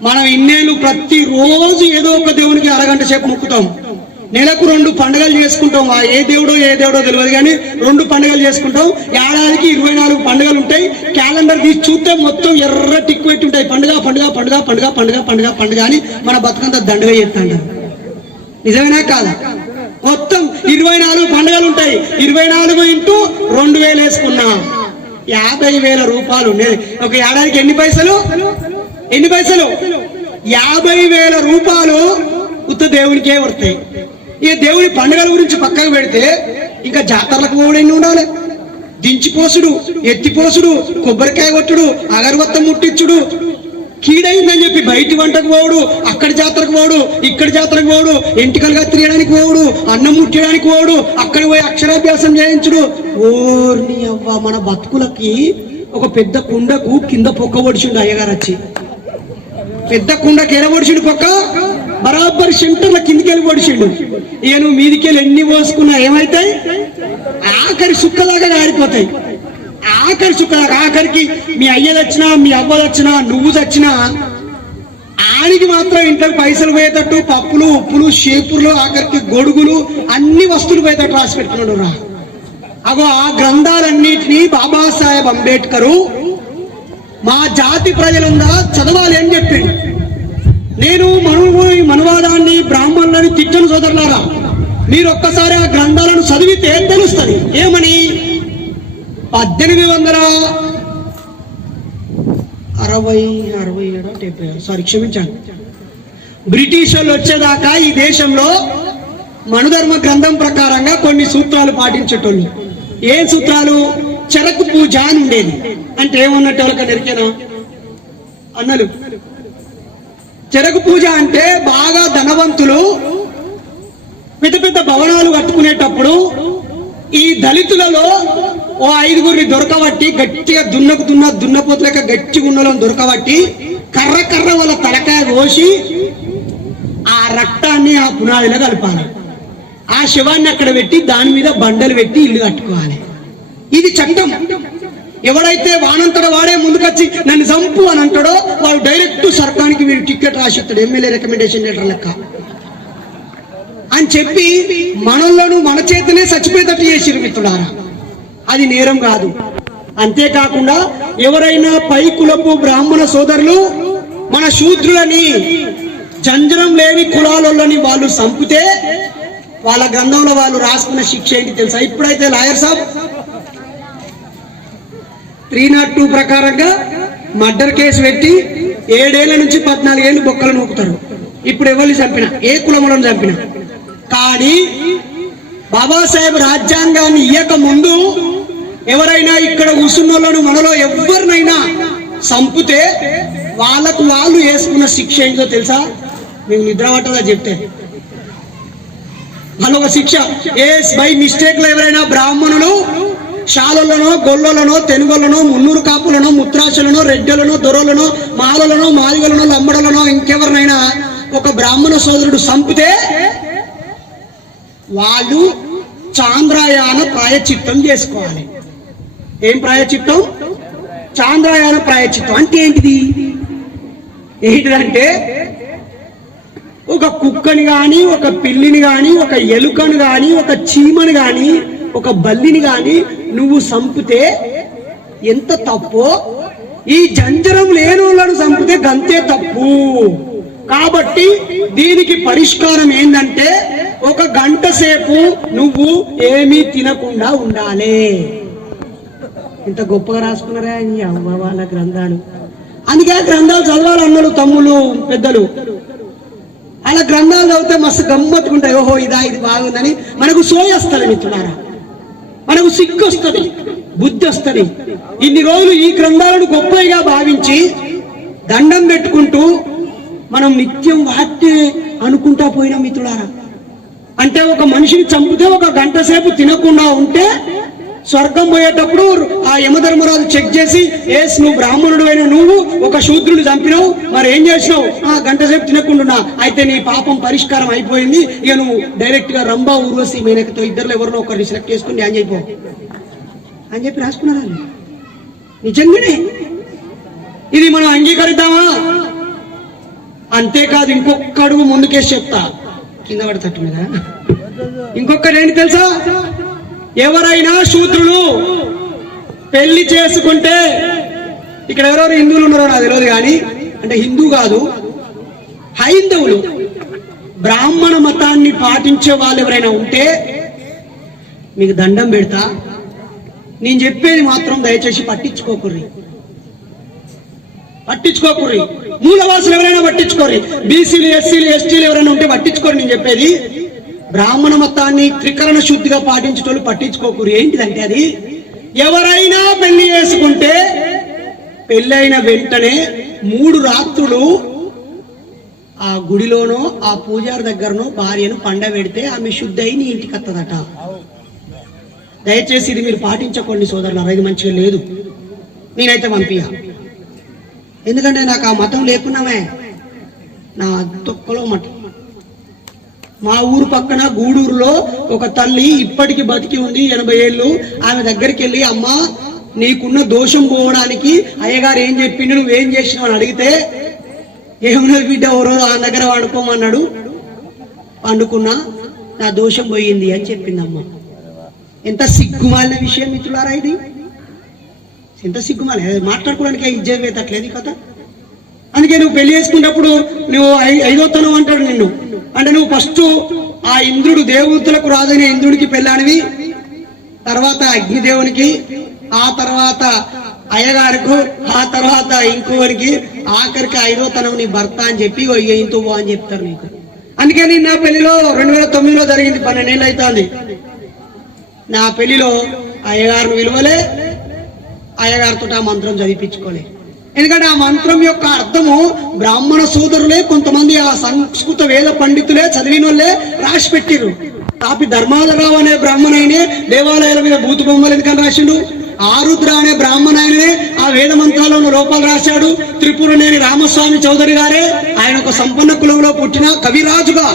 మనం ఇన్నేళ్ళు ప్రతిరోజు ఏదో ఒక దేవునికి అరగంట సేపు మొక్కుతాం. నెలకు 2 పండుగలు చేసుకుంటాం. ఏ దేవుడో తెలియదు కానీ 2 పండుగలు చేసుకుంటాం. ఏడాదికి 24 పండుగలు ఉంటాయి. క్యాలెండర్ తీసి చూస్తే మొత్తం ఎర్ర టిక్ పెట్టి ఉంటాయి. పండుగ పండుగ పండుగ పండుగ పండుగ పండుగ పండుగ అని మన బతుకంతా దండగా చేస్తుంటారు. నిజమేనా కాదా? మొత్తం 24 పండుగలు ఉంటాయి. 24 ఇంటూ 2000 వేసుకున్నా 50,000 రూపాయలు ఉండేది. ఒక ఏడాదికి ఎన్ని పైసలు? 50,000 రూపాయలు ఉత్త దేవునికే పడతాయి. ఈ దేవుని పండుగల గురించి పక్కకు పెడితే ఇంకా జాతరలకు పోవడం ఎన్ని ఉండాలి? దించిపోసుడు, ఎత్తిపోసుడు, కొబ్బరికాయ కొట్టుడు, అగరవత్తం ముట్టించుడు, కీడైందని చెప్పి బయటి వంటకు పోవుడు, అక్కడి జాతరకు పోవుడు, ఇక్కడి జాతరకు పోవుడు, ఎంటికలుగా తిరగడానికి పోవుడు, అన్నం ముట్టడానికి పోవుడు, అక్కడ పోయి అక్షరాభ్యాసం చేయించుడు. ఓర్ని అవ్వ, మన బతుకులకి ఒక పెద్ద కుండకు కింద పొక్క పొడిచిండు అయ్యగారు వచ్చి. పెద్ద కుండకి ఎరబొడిచిండు పొక్క, బరాబర్ సెంటర్ల కిందికి వెళ్ళి పొడిచిండు. ఇక నువ్వు మీదికి వెళ్ళి ఎన్ని పోసుకున్నా ఏమైతాయి? ఆఖరి సుక్కలాగా ఆడిపోతాయి. ఆఖరి సుక్కలాగా, ఆఖరికి మీ అయ్య వచ్చినా, మీ అవ్వ వచ్చినా, నువ్వు చచ్చినా ఆడికి మాత్రం ఇంట్లోకి పైసలు పోయేటట్టు పప్పులు, ఉప్పులు, షేపులు, ఆఖరికి గొడుగులు, అన్ని వస్తువులు పోయేటట్టు రాసి పెట్టుకున్నాడు రా. అగో ఆ గ్రంథాలన్నిటినీ బాబాసాహెబ్ అంబేద్కరు మా జాతి ప్రజలందా చదవాలి అని చెప్పిండు. నేను మనువాదాన్ని, బ్రాహ్మణులని తిట్టను సోదరులారా. మీరు ఒక్కసారి ఆ గ్రంథాలను చదివితే తెలుస్తుంది. ఏమని? 1867 క్షమించండి, బ్రిటిష్ వాళ్ళు వచ్చేదాకా ఈ దేశంలో మనుధర్మ గ్రంథం ప్రకారంగా కొన్ని సూత్రాలు పాటించేటోళ్ళు. ఏం సూత్రాలు? చెరకు పూజ అని ఉండేది. అంటే ఏమన్నట్టు వాళ్ళకి ఎరికేనా అన్నలు? చెరకు పూజ అంటే బాగా ధనవంతులు పెద్ద పెద్ద భవనాలు కట్టుకునేటప్పుడు ఈ దళితులలో ఓ 5గురిని దొరకబట్టి, గట్టిగా దున్నపోతులేక గట్టిగా ఉన్నలను దొరకబట్టి కర్ర వాళ్ళ తలకాయ కోసి ఆ రక్తాన్ని ఆ పునాదిలో కలపాలి. ఆ శవాన్ని అక్కడ పెట్టి దాని మీద బండలు పెట్టి ఇల్లు కట్టుకోవాలి. ఇది చట్టం. ఎవడైతే వానంతట వాడే ముందుకొచ్చి నన్ను చంపు అని అంటాడో వాడు డైరెక్ట్ సర్కానికి వీడు టికెట్ రాసిస్తాడు, ఎమ్మెల్యే రికమెండేషన్ లెటర్ లెక్క అని చెప్పి మనల్లోనూ మన చేతనే చచ్చిపోయేటట్టు చేసిరు మిత్రులారా. అది నేరం కాదు. అంతేకాకుండా ఎవరైనా పై కులపు బ్రాహ్మణ సోదరులు మన శూద్రులని, జంజరం లేని కులాలని వాళ్ళు చంపితే వాళ్ళ గ్రంథంలో వాళ్ళు రాసుకున్న శిక్ష ఏంటి తెలుసా? ఇప్పుడైతే లాయర్ సాబ్ 302 ప్రకారంగా మర్డర్ కేసు పెట్టి 7 ఏళ్ల నుంచి 14 ఏళ్ళు బొక్కలు నూపుతారు. ఇప్పుడు ఎవరిని చంపినా, ఏ కులములను చంపినా. కానీ బాబాసాహెబ్ రాజ్యాంగాన్ని ఇయ్యక ముందు ఎవరైనా ఇక్కడ కూర్చున్నోళ్ళను మనలో ఎవరినైనా చంపితే వాళ్ళకు వాళ్ళు వేసుకున్న శిక్ష ఏంటో తెలుసా? మీకు నిద్ర పట్టదా చెప్తే? వాళ్ళొక శిక్ష. బై మిస్టేక్ లో ఎవరైనా బ్రాహ్మణులు శాలలను, గొల్లలను, తెనుగోళ్లను, మున్నూరు కాపులను, ముత్రాసులను, రెడ్డలను, దొరలను, మాలలను, మాదిగలను, లంబడలను, ఇంకెవరినైనా ఒక బ్రాహ్మణ సోదరుడు చంపితే వాళ్ళు చాంద్రాయాన ప్రాయచిత్తం చేసుకోవాలి. ఏం ప్రాయచిత్తం? చాంద్రాయాన ప్రాయచిత్తం అంటే ఏంటిదంటే ఒక కుక్కని గాని, ఒక పిల్లిని గాని, ఒక ఎలుకను గాని, ఒక చీమని గాని, ఒక బల్లిని గాని నువ్వు చంపితే ఎంత తప్పో, ఈ జంజరం లేని వాళ్ళను చంపితే గంతే తప్పు. కాబట్టి దీనికి పరిష్కారం ఏంటంటే 1 గంట సేపు నువ్వు ఏమీ తినకుండా ఉండాలి. ఇంత గొప్పగా రాసుకున్నారా ఈ అవ్వ వాళ్ళ గ్రంథాలు. అందుకే గ్రంథాలు చదవాలి అన్నలు, తమ్ములు, పెద్దలు. అలా గ్రంథాలు చదివితే మస్తు గమ్మత్తుకుంటాయి. ఓహో ఇది బాగుందని మనకు సోయొస్తుంది మిత్రులారా, మనకు సిగ్గు వస్తుంది, బుద్ధి వస్తుంది. ఇన్ని రోజులు ఈ గ్రంథాలను గొప్పగా భావించి దండం పెట్టుకుంటూ మనం నిత్యం వాటి అనుకుంటా పోయినా మిత్రులారా. అంటే ఒక మనిషిని చంపితే 1 గంట సేపు తినకుండా ఉంటే స్వర్గం పోయేటప్పుడు ఆ యమధర్మరాజు చెక్ చేసి, నువ్వు బ్రాహ్మణుడు అయిన నువ్వు ఒక శూద్రుని చంపినావు, మరి ఏం చేసినావు? 1 గంట సేపు తినకుండా, అయితే నీ పాపం పరిష్కారం అయిపోయింది, ఇక నువ్వు డైరెక్ట్ గా రంభా, ఊర్వశి, మేనకతో ఇద్దరులో ఎవరినో ఒకరిని సెలెక్ట్ చేసుకుని న్యాయం అయిపో అని చెప్పి రాసుకున్నారా? నిజంగానే ఇది మనం అంగీకరిద్దామా? అంతేకాదు ఇంకొక అడుగు ముందుకేసి చెప్తా, కింద పడతట్టు మీద ఇంకొకటి ఏంటి తెలుసా? ఎవరైనా శూద్రులు పెళ్లి చేసుకుంటే, ఇక్కడ ఎవరెవరు హిందువులు ఉన్నారో నాకు తెలియదు కానీ, అంటే హిందూ కాదు హైందవులు, బ్రాహ్మణ మతాన్ని పాటించే వాళ్ళు ఎవరైనా ఉంటే మీకు దండం పెడతా. నేను చెప్పేది మాత్రం దయచేసి పట్టించుకోకుర్రి. మూలవాసులు ఎవరైనా పట్టించుకోరు, బీసీలు ఎస్సీలు ఎస్టీలు ఎవరైనా ఉంటే పట్టించుకోరు. నేను చెప్పేది బ్రాహ్మణ మతాన్ని త్రికరణ శుద్ధిగా పాటించేటోళ్ళు పట్టించుకోకూరు. ఏంటిదంటే అది, ఎవరైనా పెళ్లి చేసుకుంటే పెళ్ళైన వెంటనే 3 రాత్రులు ఆ గుడిలోనో ఆ పూజారి దగ్గరనో భార్యను పండబెడితే ఆమె శుద్ధి అయి నీ ఇంటికి వస్తుందట. దయచేసి ఇది మీరు పాటించకండి సోదరులారా, ఇది మంచిగా లేదు. నేనైతే పంపియా, ఎందుకంటే నాకు ఆ మతం లేకున్నామే, నా తొక్కలో మతం. మా ఊరు పక్కన గూడూరులో ఒక తల్లి ఇప్పటికి బతికి ఉంది, 80 ఏళ్ళు. ఆమె దగ్గరికి వెళ్ళి, అమ్మా నీకున్న దోషం పోవడానికి అయ్యగారు ఏం చెప్పిండు, నువ్వేం చేసినావు అని అడిగితే, ఏమన్నది బిడ్డ, ఓ రోజు ఆ దగ్గర వండుకోమన్నాడు, వండుకున్నా, నా దోషం పోయింది అని చెప్పిందమ్మ. ఎంత సిగ్గుమాలిన విషయం మిత్రులారా ఇది, ఎంత సిగ్గుమాలి. మాట్లాడుకోవడానికి ఇజ్జతట్లేదు ఈ కథ. అందుకే నువ్వు పెళ్లి చేసుకున్నప్పుడు నువ్వు 5వ తనం అంటాడు నిన్ను, అంటే నువ్వు ఫస్ట్ ఆ ఇంద్రుడు దేవతలకు రాజైన ఇంద్రుడికి పెళ్ళానివి, తర్వాత అగ్నిదేవునికి, ఆ తర్వాత అయ్యగారికి, ఆ తర్వాత ఇంకోరికి, ఆఖరికి 5వ తనం నీ భర్త అని చెప్పి ఇంతో అని చెప్తారు నీకు. అందుకే నేను నా పెళ్లిలో 2009లో జరిగింది, 12 ఏళ్ళు అవుతుంది. నా పెళ్లిలో అయ్యగారిని విలువలే, అయ్యగారితో ఆ మంత్రం చదివించుకోలే. ఎందుకంటే ఆ మంత్రం యొక్క అర్థము బ్రాహ్మణ సోదరులే, కొంతమంది ఆ సంస్కృత వేద పండితులే, చదివిన వాళ్ళే రాసి పెట్టిరు. తాపి ధర్మాధరావు అనే బ్రాహ్మణైనే దేవాలయాల మీద భూత బొమ్మలు ఎందుకని రాసిండు. ఆరుద్ర అనే బ్రాహ్మణాయనే ఆ వేద మంత్రాల్లో ఉన్న లోపాలు రాశాడు. త్రిపురనేని రామస్వామి చౌదరి గారే, ఆయన ఒక సంపన్న కులంలో పుట్టిన కవిరాజుగా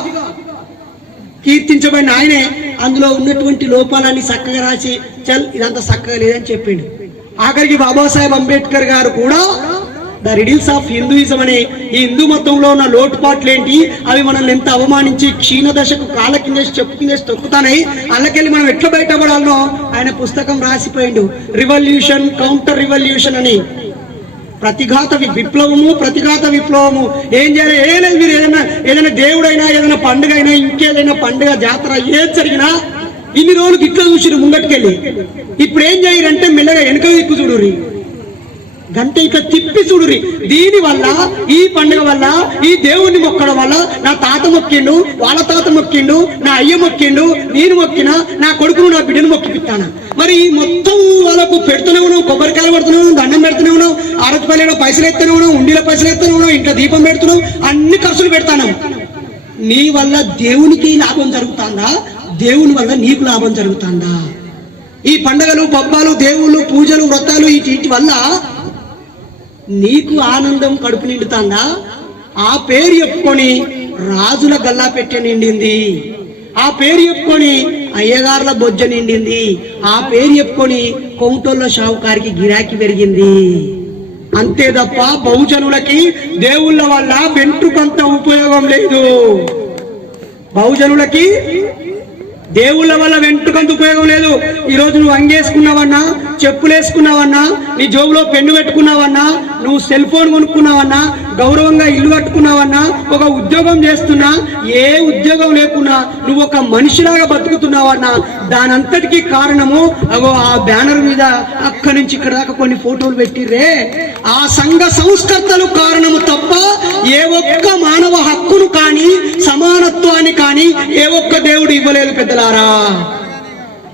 కీర్తించబడిన ఆయనే అందులో ఉన్నటువంటి లోపాలన్నీ చక్కగా రాసి, చల్ ఇదంతా చక్కగా లేదని చెప్పిండు. ఆఖరికి బాబాసాహెబ్ అంబేద్కర్ గారు కూడా ద రిడిల్స్ ఆఫ్ హిందూయిజం అనే ఈ హిందూ మతంలో ఉన్న లోటుపాట్లు ఏంటి, అవి మనల్ని ఎంత అవమానించి క్షీణ దశకు కాళ్ళ కిందేసి చెప్పు కిందేసి తొక్కుతానని, అందుకెళ్ళి మనం ఎట్లా బయటపడాలనో ఆయన పుస్తకం రాసిపోయిండు. రివల్యూషన్, కౌంటర్ రివల్యూషన్ అని. ప్రతిఘాత విప్లవము, ప్రతిఘాత విప్లవము. ఏం చేయాలి? ఏలేదు, మీరు ఏదైనా దేవుడైనా, ఏదైనా పండుగ అయినా, ఇంకేదైనా పండుగ జాతర ఏది జరిగినా ఇన్ని రోజులు ఇట్లా చూసిరు ముంగట్టుకెళ్ళి. ఇప్పుడు ఏం చేయరంటే మెల్లగా వెనక దిక్కు చూడుర్రి, గంట ఇట్లా తిప్పి చూడుర్రి. దీని వల్ల, ఈ పండుగ వల్ల, ఈ దేవుణ్ణి మొక్కడం వల్ల నా తాత మొక్కిండు, వాళ్ళ తాత మొక్కిండు, నా అయ్య మొక్కిండు, నేను మొక్కినా, నా కొడుకును నా బిడ్డను మొక్కిపిస్తాను. మరి మొత్తం వాళ్ళకు పెడుతూనే ఉన్నావు, కొబ్బరికాయలు పెడుతూనే ఉన్నావు, దండం పెడుతూనే ఉన్నావు, ఆరతిపల్లిలో పైసలు ఎత్తూనే ఉన్నావు, ఉండిలో పైసలు ఎత్తూనే ఉన్నావు, ఇంట్లో దీపం పెడుతున్నావు, అన్ని ఖర్చులు పెడతాను. నీ వల్ల దేవునికి లాభం జరుగుతుందా, దేవుని వల్ల నీకు లాభం జరుగుతుందా? ఈ పండుగలు, పబ్బాలు, దేవుళ్ళు, పూజలు, వ్రతాలు, వీటి వల్ల నీకు ఆనందం కడుపు నిండుతుందా? ఆ పేరు చెప్పుకొని రాజుల గల్లా పెట్టె నిండింది, ఆ పేరు చెప్పుకొని అయ్యగారుల బొజ్జ నిండింది, ఆ పేరు చెప్పుకొని కౌంటోళ్ళ షావుకారికి గిరాకీ పెరిగింది. అంతే తప్ప బహుజనులకి దేవుళ్ళ వల్ల వెంట్రుకంత ఉపయోగం లేదు. బహుజనులకి దేవుళ్ళ వల్ల వెంట్రుకంత ఉపయోగం లేదు. ఈ రోజు నువ్వు అంగేసుకున్నావన్నా, చెప్పులు వేసుకున్నావన్నా, నీ జోబులో పెన్ను పెట్టుకున్నావన్నా, నువ్వు సెల్ ఫోన్ కొనుక్కున్నావన్నా, గౌరవంగా ఇల్లు కట్టుకున్నావన్నా, ఒక ఉద్యోగం చేస్తున్నా, ఏ ఉద్యోగం లేకున్నా నువ్వు ఒక మనిషిలాగా బతుకుతున్నావన్నా, దానంతటికీ కారణము అగో ఆ బ్యానర్ మీద అక్కడి నుంచి ఇక్కడ దాకా కొన్ని ఫోటోలు పెట్టిర్రే, ఆ సంఘ సంస్కర్తలు కారణము తప్ప ఏ ఒక్క మానవ హక్కును కానీ, సమానత్వాన్ని కానీ ఏ ఒక్క దేవుడు ఇవ్వలేదు పెద్దలారా.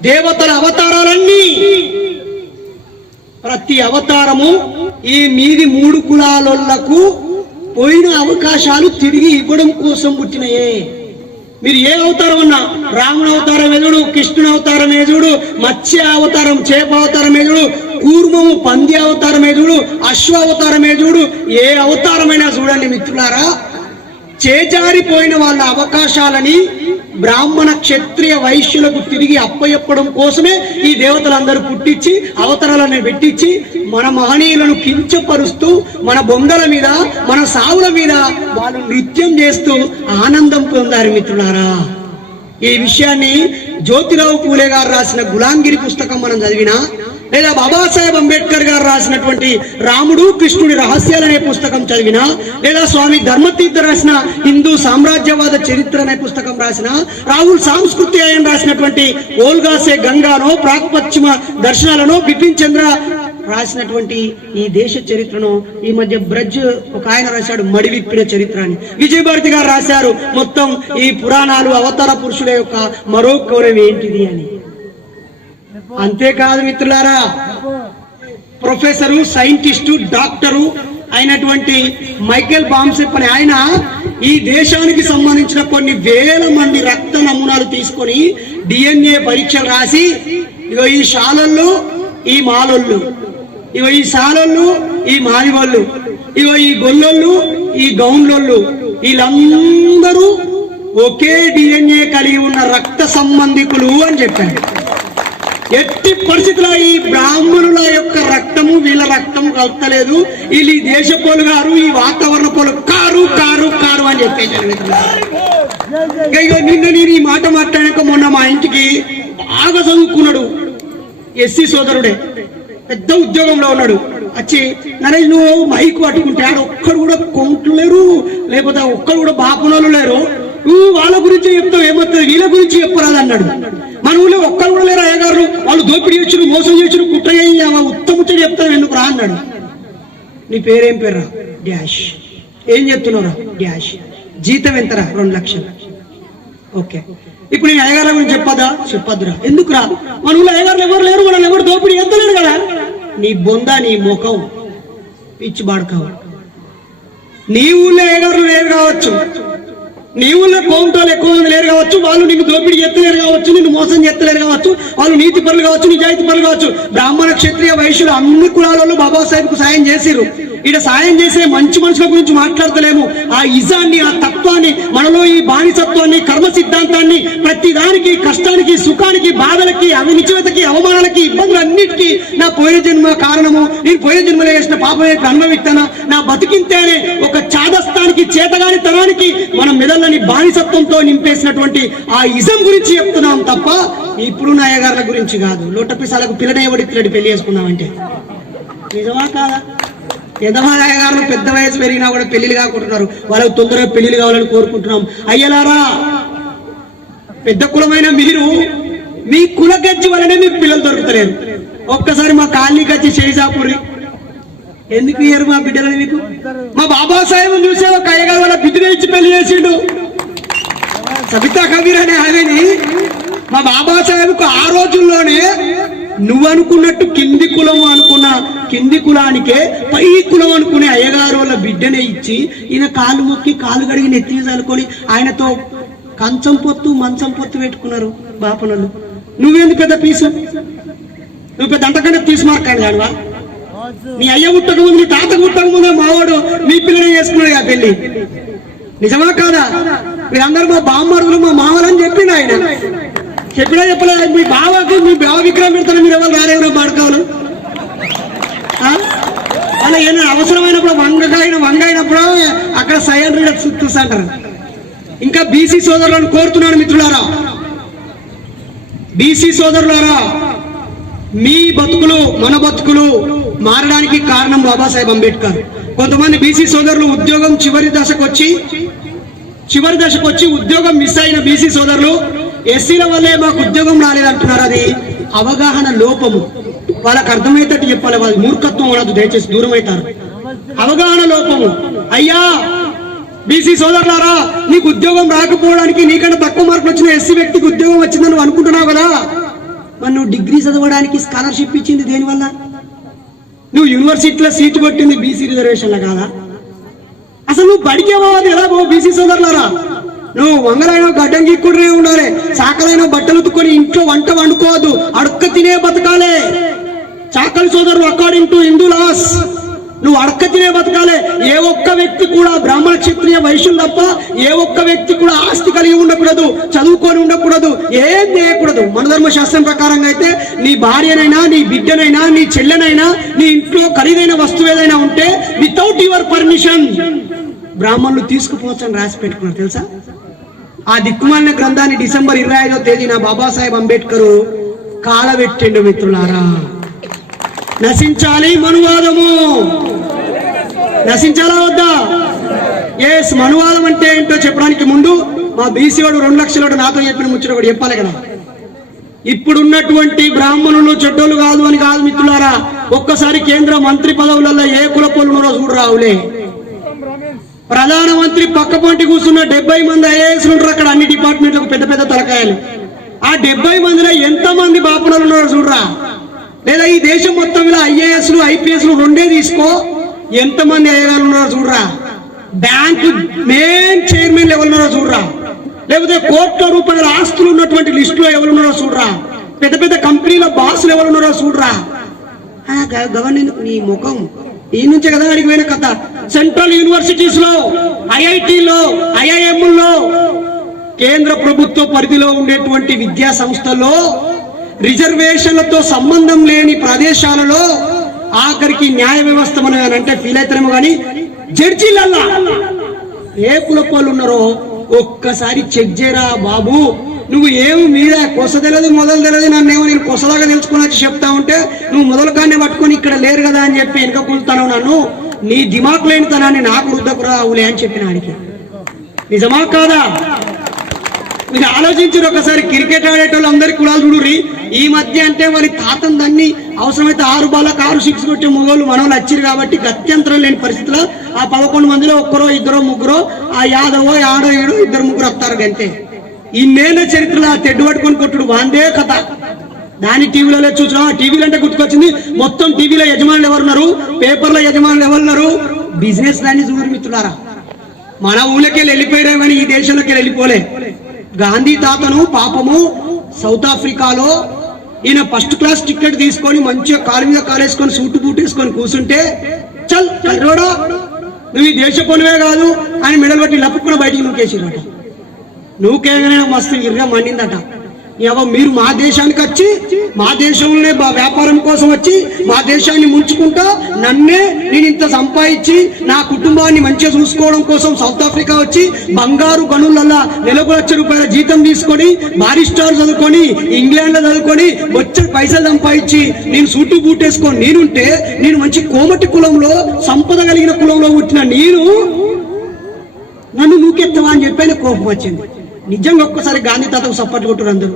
దేవతల అవతారాలన్నీ, ప్రతి అవతారము ఈ మీది 3 కులాలకు పోయిన అవకాశాలు తిరిగి ఇవ్వడం కోసం పుట్టినయే. మీరు ఏ అవతారం ఉన్నా, రాముని అవతారం ఎదుడు, కృష్ణుని అవతారం ఎదుడు, మత్స్య అవతారం చేప అవతారం ఎదుడు, కూర్మము పంది అవతారం ఎదుడు, అశ్వ అవతారం ఎదుడు, ఏ అవతారమైనా చూడండి మిత్రులారా, చేజారిపోయిన వాళ్ళ అవకాశాలని బ్రాహ్మణ క్షత్రియ వైశ్యులకు తిరిగి అప్పయప్పడం కోసమే ఈ దేవతలందరూ పుట్టించి అవతరాలను పెట్టించి మన మహనీయులను కించపరుస్తూ మన బొంగల మీద మన సావుల మీద వాళ్ళు నృత్యం చేస్తూ ఆనందం పొందారు మిత్రులారా. ఈ విషయాన్ని జ్యోతిరావు పూలే గారు రాసిన గులాంగిరి పుస్తకం మనం చదివినా, లేదా బాబాసాహెబ్ అంబేద్కర్ గారు రాసినటువంటి రాముడు కృష్ణుడి రహస్యాలు అనే పుస్తకం చదివినా, లేదా స్వామి ధర్మతీర్థ రాసిన హిందూ సామ్రాజ్యవాద చరిత్ర అనే పుస్తకం రాసిన, రాహుల్ సాంస్కృతి ఆయన రాసినటువంటి ఓల్గాసే గంగానో ప్రాక్పశ్చిమ దర్శనాలను, బిపిన్ చంద్ర రాసినటువంటి ఈ దేశ చరిత్రను, ఈ మధ్య బ్రజ్ ఒక ఆయన రాశాడు మడివిప్పిన చరిత్ర అని, విజయభారతి గారు రాశారు మొత్తం ఈ పురాణాలు అవతార పురుషుల యొక్క మరో కోణం ఏంటిది అని. అంతేకాదు మిత్రులారా, ప్రొఫెసరు, సైంటిస్టు, డాక్టరు అయినటువంటి మైకేల్ బామ్సెప్ అనే ఆయన ఈ దేశానికి సంబంధించిన కొన్ని వేల మంది రక్త నమూనాలు తీసుకొని DNA పరీక్షలు రాసి, ఇగో ఈ శాలళ్ళు ఈ మాలొళ్ళు, ఇగో ఈ శాలళ్ళు ఈ మాలివళ్ళు, ఇగో ఈ గొల్లొళ్ళు ఈ గౌన్లొళ్ళు, వీళ్ళందరూ ఒకే DNA కలిగి ఉన్న రక్త సంబంధికులు అని చెప్పాడు. ఎట్టి పరిస్థితుల్లో ఈ బ్రాహ్మణుల యొక్క రక్తము వీళ్ళ రక్తం కలతలేదు, వీళ్ళు ఈ దేశ పోలు గారు, ఈ వాతావరణ పోలు కారు కారు కారు అని చెప్పేశారు. నిన్న నేను ఈ మాట మాట్లాడాక మొన్న మా ఇంటికి బాగా చదువుకున్నాడు ఎస్సీ సోదరుడే, పెద్ద ఉద్యోగంలో ఉన్నాడు, వచ్చి నరేష్ నువ్వు మైకు పట్టుకుంటే ఆడ ఒక్కడు కూడా కొంట్లు లేరు, లేకపోతే ఒక్కడు కూడా బాపునోళ్ళు లేరు, నువ్వు వాళ్ళ గురించి చెప్తావు, ఏమవుతుంది వీళ్ళ గురించి చెప్పరాదు అన్నాడు. మన ఊళ్ళో ఒక్కరు కూడా లేరు అయ్యగారు, వాళ్ళు దోపిడీ వచ్చారు, మోసం చేసారు, కుట్ర ఉత్తముచ్చ చెప్తాను ఎందుకు రా అన్నాడు. నీ పేరేం పేర్రా? డాష్. ఏం చెప్తున్నావురా? డాష్. జీతం ఎంతరా? 2 లక్షలు. ఓకే, ఇప్పుడు నేను అయ్యగారుల గురించి చెప్పొద్దురా. ఎందుకురా? మన ఊళ్ళో అయ్యగారులు ఎవరు లేరు, మనల్ని ఎవరు దోపిడీ ఎత్తలేరు కదా. నీ బొంద, నీ ముఖం పిచ్చి బాడకావు. నీ ఊళ్ళో అయ్యగారులు లేరు కావచ్చు, నీ ఊళ్ళో కోంటోలు ఎక్కువ మంది లేరు కావచ్చు, వాళ్ళు నీకు దోపిడీ ఎత్తలేరు కావచ్చు, నిన్ను మోసం చేస్తలేరు కావచ్చు, వాళ్ళు నీతి పరులు కావచ్చు, నిజాయితీ పరులు కావచ్చు. బ్రాహ్మణ క్షత్రియ వైశ్యులు అన్ని కులాలలో బాబాసాహెబ్కు సాయం చేసిరు. ఇక్కడ సాయం చేసే మంచి మనుషుల గురించి మాట్లాడతలేము. ఆ ఇజాన్ని, ఆ తత్వాన్ని, మనలో ఈ బానిసత్వాన్ని, కర్మ సిద్ధాంతాన్ని, ప్రతి దానికి, కష్టానికి, సుఖానికి, బాధలకి, అవినిశ్చితకి, అవమానాలకి, ఇబ్బందులన్నిటికీ నా పోయిన జన్మ కారణము, నేను పోయిన జన్మలో చేసిన పాపమే అనుభవిస్తానా, నా బతికింతే అనే ఒక చాదస్తానికి, చేతగాని తనానికి మన మెదళ్ళని బానిసత్వంతో నింపేసినటువంటి ఆ ఇజం గురించి చెప్తున్నాం తప్ప ఇప్పుడు నాయగారుల గురించి కాదు. లోటపిసాలకు పిల్లనే ఎవడిత్తులడి పెళ్లి చేసుకున్నామంటే నిజమా కాదా? యజమానాయ గారు పెద్ద వయసు పెరిగినా కూడా పెళ్లిలు కాకుంటున్నారు, వాళ్ళకు తొందరగా పెళ్లిలు కావాలని కోరుకుంటున్నాం. అయ్యలారా, పెద్ద కులమైన మీరు మీ కుల గజ్జి వలనే మీకు పిల్లలు దొరుకుతలేరు. ఒక్కసారి మా కాలనీకి వచ్చి చేసాపురి ఎందుకు ఇయ్యరు మా బిడ్డలని మీకు? మా బాబాసాహెబ్ చూసే ఒక అయ్యగారు వాళ్ళ బిడ్డనే ఇచ్చి పెళ్లి చేసిండు. సబితా కబీర్ అనే ఆమెని మా బాబాసాహెబ్కు ఆ రోజుల్లోనే నువ్వు అనుకున్నట్టు కింది కులం అనుకున్న కింది కులానికే పై కులం అనుకునే అయ్యగారు వాళ్ళ బిడ్డనే ఇచ్చి ఈయన కాలు మొక్కి కాలు కడిగి నెత్తి చల్లుకొని ఆయనతో కంచం పొత్తు మంచం పొత్తు పెట్టుకున్నారు బాపనలు. నువ్వేందుకు పెద్ద పీసు? నువ్వు పెద్ద అంతకన్నా పీసు మార్కాడు కాడువా? నీ అయ్య పుట్టక ముందు, నీ తాత పుట్టక ముందు మావాడు మీ పిల్లనే చేసుకున్నాడు ఆ పెళ్లి. నిజమా కాదా? మీరందరూ మా బామ్మరులు, మా మామలని చెప్పిండు ఆయన. చెప్పినా చెప్పలేదు. మీ బావకి మీ బావ విగ్రహం పెడతాను, మీరు ఎవరు రారేవరో బాడకావులు. అలా ఏమైనా అవసరమైనప్పుడు వంగైనప్పుడు అక్కడ సైలెంట్ చూస్తుంటారు. ఇంకా బీసీ సోదరులను కోరుతున్నాను మిత్రులారా, బీసీ సోదరులారా, మీ బతుకులు మన బతుకులు మారడానికి కారణం బాబాసాహెబ్ అంబేద్కర్. కొంతమంది బీసీ సోదరులు ఉద్యోగం చివరి దశకు వచ్చి ఉద్యోగం మిస్ అయిన బీసీ సోదరులు ఎస్సీల వల్లే మాకు ఉద్యోగం రాలేదంటున్నారు. అది అవగాహన లోపము. వాళ్ళకు అర్థమయ్యేటట్టు చెప్పాలి. వాళ్ళ మూర్ఖత్వం ఉండదు, దయచేసి దూరం అవుతారు. అవగాహన లోపము. అయ్యా బీసీ సోదరులారా, నీకు ఉద్యోగం రాకపోవడానికి, నీకంటే తక్కువ మార్కులు వచ్చిన ఎస్సీ వ్యక్తికి ఉద్యోగం వచ్చిందని నువ్వు అనుకుంటున్నావు కదా. మరి నువ్వు డిగ్రీ చదవడానికి స్కాలర్షిప్ ఇచ్చింది దేనివల్ల? నువ్వు యూనివర్సిటీలో సీటు కొట్టింది బీసీ రిజర్వేషన్ల కాదా? అసలు నువ్వు బడికే పోవాలి ఎలా పో బీసీ సోదరులారా? నువ్వు వంగలైన గడ్డం గీక్కుంటూనే ఉండాలి, చాకలైన బట్టలు ఉతుక్కొని ఇంట్లో వంట వండుకోవద్దు, అడుక్క తినే బతకాలే. చాకలి సోదరులు అకార్డింగ్ టు హిందూ లాస్ నువ్వు అడక్క తినే బతకాలే. ఏ ఒక్క వ్యక్తి కూడా బ్రాహ్మణ క్షత్రియ వైశ్యులు తప్ప ఏ ఒక్క వ్యక్తి కూడా ఆస్తి కలిగి ఉండకూడదు, చదువుకొని ఉండకూడదు, ఏం చేయకూడదు. మన ధర్మశాస్త్రం ప్రకారంగా అయితే నీ భార్యనైనా, నీ బిడ్డనైనా, నీ చెల్లెనైనా, నీ ఇంట్లో ఖరీదైన వస్తువు ఏదైనా ఉంటే వితౌట్ యువర్ పర్మిషన్ బ్రాహ్మణులు తీసుకుపోవచ్చని రాసి పెట్టుకున్నారు తెలుసా. ఆ దిక్కుమాలిన గ్రంథాన్ని డిసెంబర్ 25వ తేదీన బాబాసాహెబ్ అంబేద్కర్ కాలబెట్టిండు. మిత్రులారా, నశించాలి మనువాదము. నశించాలా వద్దా? ఎస్, మనువాదం అంటే ఏంటో చెప్పడానికి ముందు మా బీసీ వాడు 2 లక్షల నాతో చెప్పిన ముచ్చట కూడా చెప్పాలి కదా. ఇప్పుడున్నటువంటి బ్రాహ్మణులు చెడ్డోళ్ళు కాదు అని కాదు మిత్రులారా. ఒక్కసారి కేంద్ర మంత్రి పదవులలో ఏ కులపోలు ఉన్నారో చూడు రావులే. ప్రధానమంత్రి పక్క పొంటి కూర్చున్న 70 మంది ఐఏఎస్లు ఉంటారు అక్కడ, అన్ని డిపార్ట్మెంట్లకు పెద్ద పెద్ద తలకాయలు. ఆ 70 మందిలో ఎంతమంది బాపనలు ఉన్నారో చూడరా. లేదా ఈ దేశం మొత్తం ఇలా ఐఏఎస్లు ఐపీఎస్లు 2 తీసుకో, ఎంతమంది అయ్యగారు ఉన్నారో చూడరా. బ్యాంకు మెయిన్ చైర్మన్ ఎవరు ఉన్నారో చూడరా. లేకపోతే కోట్ల రూపాయల ఆస్తులు ఉన్నటువంటి లిస్టులో ఎవరు ఉన్నారో చూడరా. పెద్ద పెద్ద కంపెనీల బాసులు ఎవరు ఉన్నారో చూడరా. గవర్నమెంట్ నీ ముఖం ఈ నుంచే కదా అడిగి పోయిన కథ. సెంట్రల్ యూనివర్సిటీస్ లో, ఐఐటీలో, ఐఐఎంలో, కేంద్ర ప్రభుత్వ పరిధిలో ఉండేటువంటి విద్యా సంస్థల్లో, రిజర్వేషన్లతో సంబంధం లేని ప్రదేశాలలో, ఆఖరికి న్యాయ వ్యవస్థ మనం అంటే ఫీల్ అవుతారేమో కానీ జడ్జీలల్లా ఏ కులపోళ్ళు ఉన్నారో ఒక్కసారి చెక్ చేయరా బాబు. నువ్వు ఏమి మీద కొస తెలియదు మొదలు తెలియదు, నన్నేమో నేను కొసలాగా తెలుసుకుని వచ్చి చెప్తా ఉంటే నువ్వు మొదలు కాన్నే పట్టుకొని ఇక్కడ లేరు కదా అని చెప్పి వెనుక కూలుతాను. నన్ను నీ దిమాక్ లేని తనాన్ని నాకు వృద్ధకు రావులే అని చెప్పిన ఆడికి. నిజమా కాదా? మీరు ఆలోచించారు ఒకసారి. క్రికెట్ ఆడేటోళ్ళు అందరికి కులాలు చూడుర్రి. ఈ మధ్య అంటే వారి తాతను దాన్ని అవసరమైతే 6 బాలకు 6 6 కొట్టే మొగోళ్ళు మనోళ్ళు వచ్చిరు కాబట్టి గత్యంతరం లేని పరిస్థితిలో ఆ 11 మందిలో 1 2 3 ఆ యాదవో ఆడో 7 2 3 వస్తారు అంతే. ఇన్నేళ్ల చరిత్రలో ఆ తెడ్డు పట్టుకొని కొట్టుడు వాందే కథ. దాని టీవీలలో చూసినా, టీవీలు అంటే గుర్తుకొచ్చింది. మొత్తం టీవీలో యజమానులు ఎవరున్నారు, పేపర్లో యజమానులు ఎవరున్నారు, బిజినెస్ దాన్ని చూడరు మిత్రులారా. మన ఊళ్ళకి వెళ్ళిపోయారే కానీ ఈ దేశంలోకి వెళ్ళిపోలే. గాంధీ తాతను పాపము సౌత్ ఆఫ్రికాలో ఈయన ఫస్ట్ క్లాస్ టికెట్ తీసుకొని మంచిగా కాలు మీద కాలేసుకొని సూటు బూట్ వేసుకొని కూర్చుంటే చల్ కర్రోడా నువ్వు ఈ దేశ పొలివే కాదు అని మెడలు పట్టి లప్పుకున్న బయటికి నూకేసిరట. నూకేగానే మస్తు ఇరుగా మండిందట. మీరు మా దేశానికి వచ్చి, మా దేశంలోనే వ్యాపారం కోసం వచ్చి మా దేశాన్ని ముంచుకుంటా నన్నే నేను ఇంత సంపాదించి నా కుటుంబాన్ని మంచిగా చూసుకోవడం కోసం సౌత్ ఆఫ్రికా వచ్చి బంగారు గనులల్లా నెలకు ₹1,00,000 జీతం తీసుకొని బారిస్టార్ చదువుకొని ఇంగ్లాండ్ లో చదువుకొని వచ్చే పైసలు సంపాదించి నేను సూటు బూటేసుకొని నేనుంటే, నేను మంచి కోమటి కులంలో సంపద కలిగిన కులంలో పుట్టిన నేను నన్ను నూకెత్తవా అని చెప్పి కోపం వచ్చింది. నిజంగా ఒక్కసారి గాంధీ తాతకు సపోర్ట్ కొట్టారు, అందరూ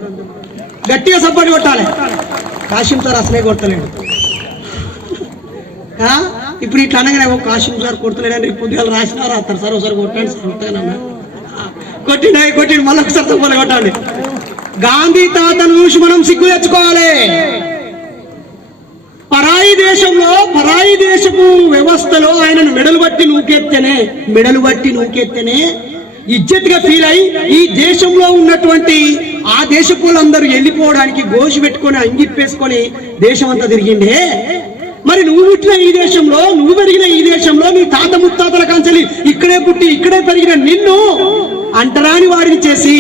గట్టిగా సపోర్ట్ కొట్టాలి. కాశీం సార్ అసలే కొడతలేడు. ఇప్పుడు ఇట్లా అనగానే కాశీం సార్ కొడతలేడని పొద్దుగాలు రాసినా రాస్తారు సార్ ఒకసారి కొట్టండి సార్ కొట్టగానన్నా కొట్టిండు మళ్ళీ ఒకసారి తప్పని కొట్టండి. గాంధీ తాతను చూసి మనం సిగ్గు తెచ్చుకోవాలి. పరాయి దేశపు వ్యవస్థలో ఆయనను మెడలు బట్టి నూకెత్తేనే ఇజ్జత్గా ఫీల్ అయి ఈ దేశంలో ఉన్నటువంటి ఆ దేశపులందరూ వెళ్ళిపోవడానికి గోషి పెట్టుకొని అంగిప్పేసుకొని దేశం అంతా తిరిగిండే. మరి నువ్వు పుట్టిన ఈ దేశంలో, నువ్వు పెరిగిన ఈ దేశంలో, నీ తాత ముత్తాతల కాంచెలి ఇక్కడే పుట్టి ఇక్కడే పెరిగిన నిన్ను అంటరాని వాడిని చేసి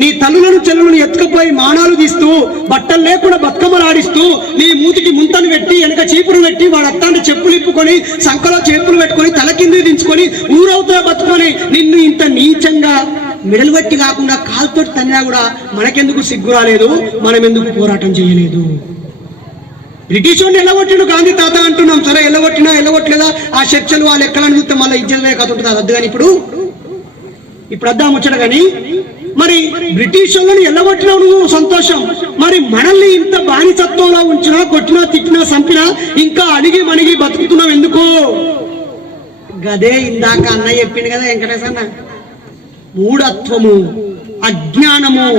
నీ తల్లులను చెల్లులను ఎత్తుకుపోయి మానాలు తీస్తూ బట్టలు లేకుండా బతుకమ్మలు ఆడిస్తూ నీ మూతికి ముంతను పెట్టి వెనక చీపురు పెట్టి వాడు అత్తాంటి చెప్పులు ఇప్పుకొని సంకలో చేపులు పెట్టుకొని తల కింద దించుకొని ఊరవుతా బతుకొని నిన్ను ఇంత నీచంగా మెడలు బట్టి కాకుండా కాలుతో తన్నినా కూడా మనకెందుకు సిగ్గు రాలేదు, మనం ఎందుకు పోరాటం చేయలేదు? బ్రిటిష్ వాడిని ఎల్లగొట్టిండు గాంధీ తాత అంటున్నాం. సరే ఎల్లగొట్టలేదా ఆ చర్చలు ఆ లెక్కలను చూస్తే మళ్ళీ ఇజ్జతమే కథ ఉంటుంది. అది కానీ ఇప్పుడు అద్దా ముచ్చట. కానీ మరి బ్రిటిష్ వాళ్ళని ఎల్లగొట్టినావు నువ్వు సంతోషం. మరి మనల్ని ఇంత బానిసత్వంలో ఉంచినా, కొట్టినా, తిట్టినా, చంపినా ఇంకా అణిగి మణిగి బతుకుతున్నావు ఎందుకు? గదే ఇందాక అన్న చెప్పింది కదా వెంకటేశ్ అన్న. మూఢత్వము, అజ్ఞానము,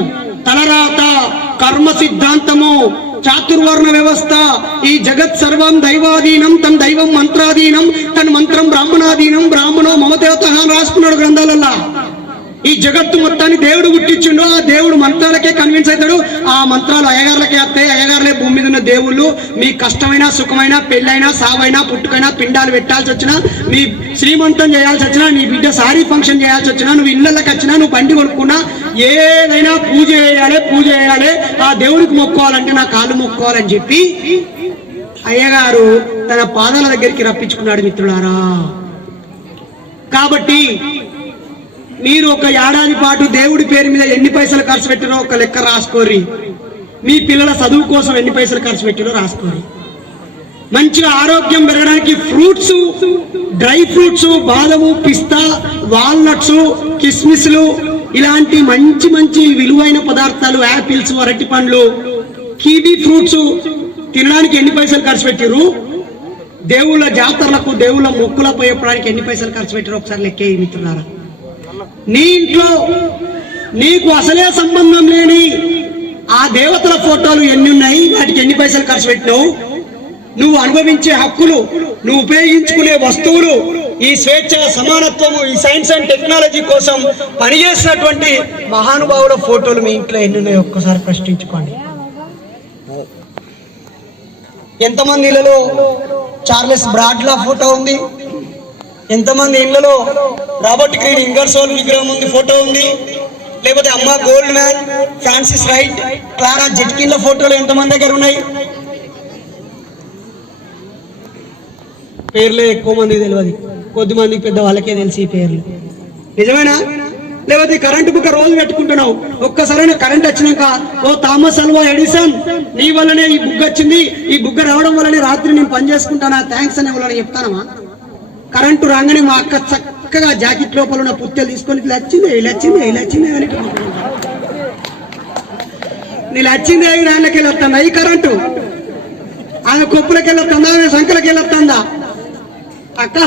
తలరాత, కర్మ సిద్ధాంతము, చాతుర్వర్ణ వ్యవస్థ, ఈ జగత్ సర్వం దైవాధీనం, తన దైవం మంత్రాధీనం, తన మంత్రం బ్రాహ్మణాధీనం, బ్రాహ్మణో మమదేవత అని రాసుకున్నాడు గ్రంథాలల్లా. ఈ జగత్తు మొత్తాన్ని దేవుడు పుట్టించిండో ఆ దేవుడు మంత్రాలకే కన్విన్స్ అవుతాడు. ఆ మంత్రాలు అయ్యగారులకే వస్తాయి. అయ్యగారులే భూమి మీద ఉన్న దేవుళ్ళు. మీ కష్టమైన సుఖమైన పెళ్ళైనా సావైనా పుట్టుకైనా పిండాలు పెట్టాల్సి వచ్చినా, మీ శ్రీమంతం చేయాల్సి వచ్చినా, నీ బిడ్డ సారీ ఫంక్షన్ చేయాల్సి వచ్చినా, నువ్వు ఇళ్ళకి వచ్చినా, నువ్వు బండి కొనుక్కున్నా, ఏదైనా పూజ చేయాలి. ఆ దేవుడికి మొక్కోవాలంటే నా కాళ్ళు మొక్కోవాలని చెప్పి అయ్యగారు తన పాదాల దగ్గరికి రప్పించుకున్నాడు మిత్రులారా. కాబట్టి మీరు ఒక ఏడాది పాటు దేవుడి పేరు మీద ఎన్ని పైసలు ఖర్చు పెట్టినో ఒక లెక్క రాసుకోరి. మీ పిల్లల చదువు కోసం ఎన్ని పైసలు ఖర్చు పెట్టినో రాసుకోరి. మంచిగా ఆరోగ్యం పెరగడానికి ఫ్రూట్స్, డ్రై ఫ్రూట్స్, బాదము, పిస్తా, వాల్నట్స్, కిస్మిస్లు ఇలాంటి మంచి మంచి విలువైన పదార్థాలు, యాపిల్స్, అరటి పండ్లు, కివీ ఫ్రూట్స్ తినడానికి ఎన్ని పైసలు ఖర్చు పెట్టిరు? దేవుళ్ళ జాతరలకు, దేవుళ్ళ మొక్కులకు పోయడానికి ఎన్ని పైసలు ఖర్చు పెట్టిరు ఒకసారి లెక్కే మిత్రులారా. నీ ఇంట్లో నీకు అసలే సంబంధం లేని ఆ దేవతల ఫోటోలు ఎన్ని ఉన్నాయి, వాటికి ఎన్ని పైసలు ఖర్చు పెట్టినావు? నువ్వు అనుభవించే హక్కులు, నువ్వు ఉపయోగించుకునే వస్తువులు, ఈ స్వేచ్ఛ, సమానత్వము, ఈ సైన్స్ అండ్ టెక్నాలజీ కోసం పనిచేసినటువంటి మహానుభావుల ఫోటోలు మీ ఇంట్లో ఎన్ని ఉన్నాయో ఒక్కసారి ప్రశ్నించుకోండి. ఎంతమంది ఇళ్లలో చార్లెస్ బ్రాడ్లా ఫోటో ఉంది? ఎంతమంది ఇళ్లలో రాబర్ట్ గ్రీన్ ఇంగర్సోల్ విగ్రహం ఉంది, ఫోటో ఉంది? లేకపోతే Emma Goldman, Frances Wright, Clara జెట్కిన్ల ఫోటోలు ఎంతమంది దగ్గర ఉన్నాయి? పేర్లే ఎక్కువ మంది తెలియదు, కొద్ది మంది పెద్ద వాళ్ళకే తెలిసి ఈ పేర్లు. నిజమేనా? లేకపోతే కరెంటు బుక్క రోజు పెట్టుకుంటున్నావు, ఒక్కసారైనా కరెంట్ వచ్చినాక ఓ థామస్ అల్వా ఎడిసన్ నీ వల్లనే ఈ బుగ్గ వచ్చింది, ఈ బుగ్గ రావడం వల్లనే రాత్రి నేను పని చేసుకుంటానా, థ్యాంక్స్ అనే వాళ్ళని చెప్తానమా? కరెంటు రాగానే మా అక్క చక్కగా జాకెట్ లోపల ఉన్న పుత్తెలు తీసుకొని ఇలా వచ్చింది అని నీళ్ళు వచ్చింది రాళ్ళకి వెళ్ళొస్తుందా ఈ కరెంటు? ఆమె కొప్పులకి వెళ్ళొస్తుందా, ఆమె సంఖ్యలకి వెళ్ళొస్తుందా? అక్క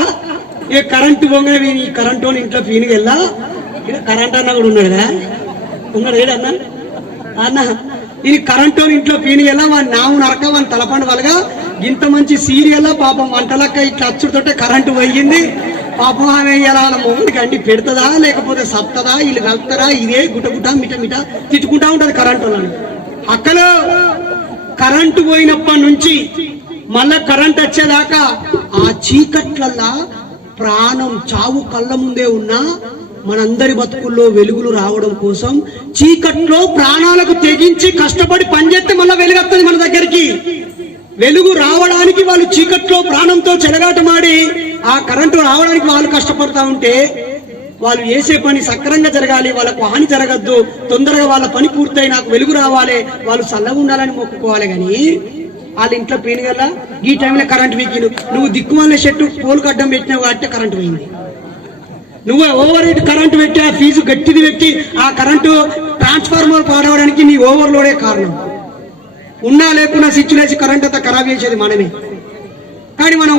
ఏ కరెంటు పొంగని ఈ కరెంటు ఇంట్లో పీనికి వెళ్ళా, ఇక్కడ కరెంట్ అన్న కూడా ఉన్నాడుగా, ఉన్నాడు ఏడన్నా అన్న ఇది కరెంటు ఇంట్లో పీనికి వెళ్ళా, వాడిని నాము నరక, వాడిని తలపండు వాళ్ళగా ఇంత మంచి సీరియల్ పాపం వంటలక్క ఇట్లా అచ్చుడుతోటే కరెంటు పోయింది. పాపం ఆమె ఇలా వాళ్ళ మొగుడికి అండి పెడుతుందా లేకపోతే సత్తదా, వీళ్ళు కలుపుతారా, ఇదే గుట్ట మిట తిట్టుకుంటా ఉంటది కరెంటు వాళ్ళని. అక్కలో కరెంటు పోయినప్పటి నుంచి మళ్ళా కరెంట్ వచ్చేదాకా ఆ చీకట్లల్లా ప్రాణం చావు కళ్ళ ముందే ఉన్నా మనందరి బతుకుల్లో వెలుగులు రావడం కోసం చీకట్లో ప్రాణాలకు తెగించి కష్టపడి పనిచేస్తే మళ్ళా వెలుగొస్తుంది మన దగ్గరికి. వెలుగు రావడానికి వాళ్ళు చీకట్లో ప్రాణంతో చెలగాటమాడి ఆ కరెంటు రావడానికి వాళ్ళు కష్టపడతా ఉంటే వాళ్ళు చేసే పని సక్రంగా జరగాలి, వాళ్ళకు హాని జరగద్దు, తొందరగా వాళ్ళ పని పూర్తయి నాకు వెలుగు రావాలి, వాళ్ళు చల్లగా ఉండాలని మొక్కుకోవాలి. కానీ వాళ్ళ ఇంట్లో పీనుగల ఈ టైంలో కరెంట్ వీకిండు, నువ్వు దిక్కుమాల చెట్టు పోలుకు అడ్డం పెట్టినావు కాబట్టి కరెంటు పోయింది. నువ్వు ఓవర్ హీట్ కరెంటు పెట్టి ఆ ఫీజు గట్టిది పెట్టి ఆ కరెంటు ట్రాన్స్ఫార్మర్ పాడవడానికి నీ ఓవర్లోడే కారణం. ఉన్నా లేకున్నా స్విచ్ లేచి కరెంట్ అంతా ఖరాబ్ చేసేది మనమే. కానీ మనం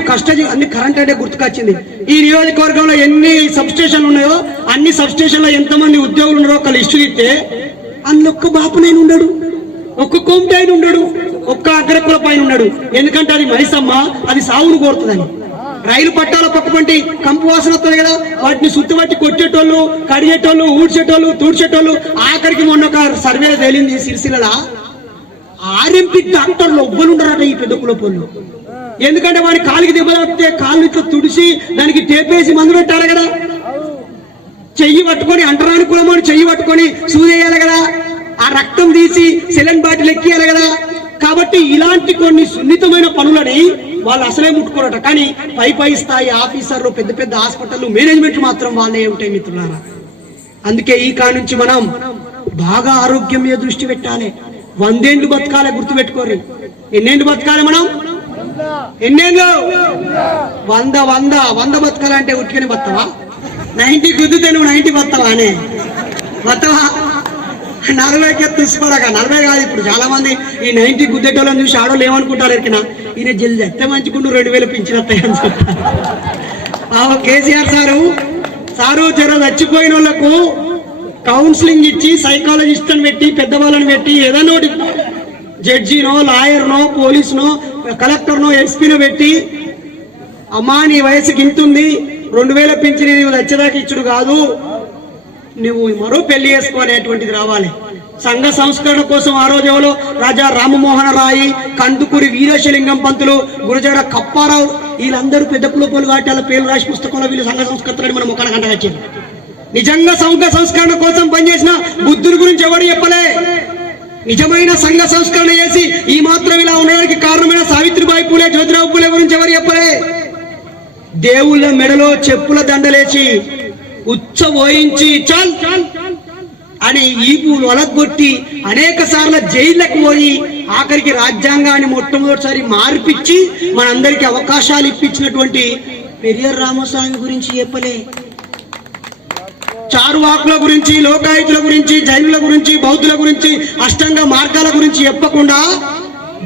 అన్ని కరెంట్ అంటే గుర్తుకొచ్చింది. ఈ నియోజకవర్గంలో ఎన్ని సబ్ స్టేషన్లు ఉన్నాయో అన్ని సబ్ స్టేషన్లో ఎంతమంది ఉద్యోగులు ఉన్నారో ఒక లిస్టు ఇస్తే అందులో ఒక్క బాపునైనా ఉండడు, ఒక్క కోమటైన ఉండడు, ఒక్క అగ్రకుల పైన ఉన్నాడు. ఎందుకంటే అది మైసమ్మ, అది సావును కోరుతుందని. రైలు పట్టాల పక్క పంటి కంపు వాసన వస్తుంది కదా, వాటిని సుత్తుబట్టి కొట్టేటోళ్ళు, కడిగేటోళ్ళు, ఊడ్చేటోళ్ళు, తూడ్చేటోళ్ళు. ఆఖరికి మొన్న ఒక సర్వే తేలింది సిరిసిల్ల ఆర్ఎంపీ డాక్టర్లు ఎవ్వరు ఉండరట ఈ పెద్ద కులపోళ్ళు. ఎందుకంటే వాడి కాలికి దెబ్బ తాకితే కాళ్ళు ఇట్లా తుడిసి దానికి టేపేసి మందు పెట్టాలి కదా, చెయ్యి పట్టుకొని అంటరాని కులమని చెయ్యి పట్టుకొని సూదేయాలి కదా, ఆ రక్తం తీసి సెలెన్ బాటిల్ ఎక్కియాలి కదా. కాబట్టి ఇలాంటి కొన్ని సున్నితమైన పనులని వాళ్ళు అసలే ముట్టుకోరట. కానీ పై స్థాయి ఆఫీసర్లు, పెద్ద పెద్ద హాస్పిటల్ మేనేజ్మెంట్ మాత్రం వాళ్ళే ఉంటాయి మిత్రులారా. అందుకే ఈ కా నుంచి మనం బాగా ఆరోగ్యం మీద దృష్టి పెట్టాలి. 100 ఏళ్ళు బతకాలి, గుర్తుపెట్టుకోరు. ఎన్నేళ్ళు బతకాలి మనం? ఎన్నేళ్ళు? 100 బతకాలంటే ఉట్టికనే బతవా? 90 గుద్దుతే నువ్వు 90 బతవా అనే బతవా? 40కి తుసుకోడక 40 కాదు. ఇప్పుడు చాలా మంది ఈ 90 గుద్దేటోళ్ళని చూసి ఆడోళ్ళు ఏమనుకుంటారు, ఎరికినా ఈయన జల్ది ఎత్తే మంచుకుంటూ 2000 పింఛన్ వస్తాయని చెప్తారు. కేసీఆర్ సారు జర చచ్చిపోయిన వాళ్ళకు కౌన్సిలింగ్ ఇచ్చి సైకాలజిస్ట్ అని పెట్టి పెద్దవాళ్ళని పెట్టి ఏదైనా ఒకటి జడ్జినో, లాయర్నో, పోలీసునో, కలెక్టర్నో, ఎస్పీనో పెట్టి అమ్మా నీ వయసుకి ఇంతుంది, 2000 పింఛన్ నీవు వచ్చేదాకా ఇచ్చుడు కాదు, నువ్వు మరో పెళ్లి చేసుకో అనేటువంటిది రావాలి. సంఘ సంస్కరణ కోసం ఆ రోజు ఎవరో రాజా రామమోహన రాయి, కందుకూరి వీరేశలింగం పంతులు, గురజాడ కప్పారావు వీళ్ళందరూ పెద్ద కులపోలు కాబట్టి వాళ్ళ పేర్లు రాసి పుస్తకంలో వీళ్ళు సంఘ సంస్కర్తలని మనం ఒక గంట వచ్చింది. నిజంగా సంఘ సంస్కరణ కోసం పనిచేసిన బుద్ధుని గురించి ఎవరు చెప్పలే. నిజమైన సంఘ సంస్కరణ చేసి ఈ మాత్రం ఇలా ఉండడానికి కారణమైన సావిత్రిబాయి పూలే, జ్యోతిరావు పూలే గురించి ఎవరు చెప్పలే. దేవుళ్ళ మెడలో చెప్పుల దండలేసి ఉచ్చ పోయించి చల్ అని ఈపు ఒలగొట్టి అనేక సార్లు జైళ్ళకు పోయి ఆఖరికి రాజ్యాంగాన్ని మొట్టమొదటిసారి మార్పిచ్చి మనందరికి అవకాశాలు ఇప్పించినటువంటి పెరియర్ రామస్వామి గురించి చెప్పలే. చారువాకుల గురించి, లోకాయుతుల గురించి, జైనుల గురించి, బౌద్ధుల గురించి, అష్టాంగ మార్గాల గురించి చెప్పకుండా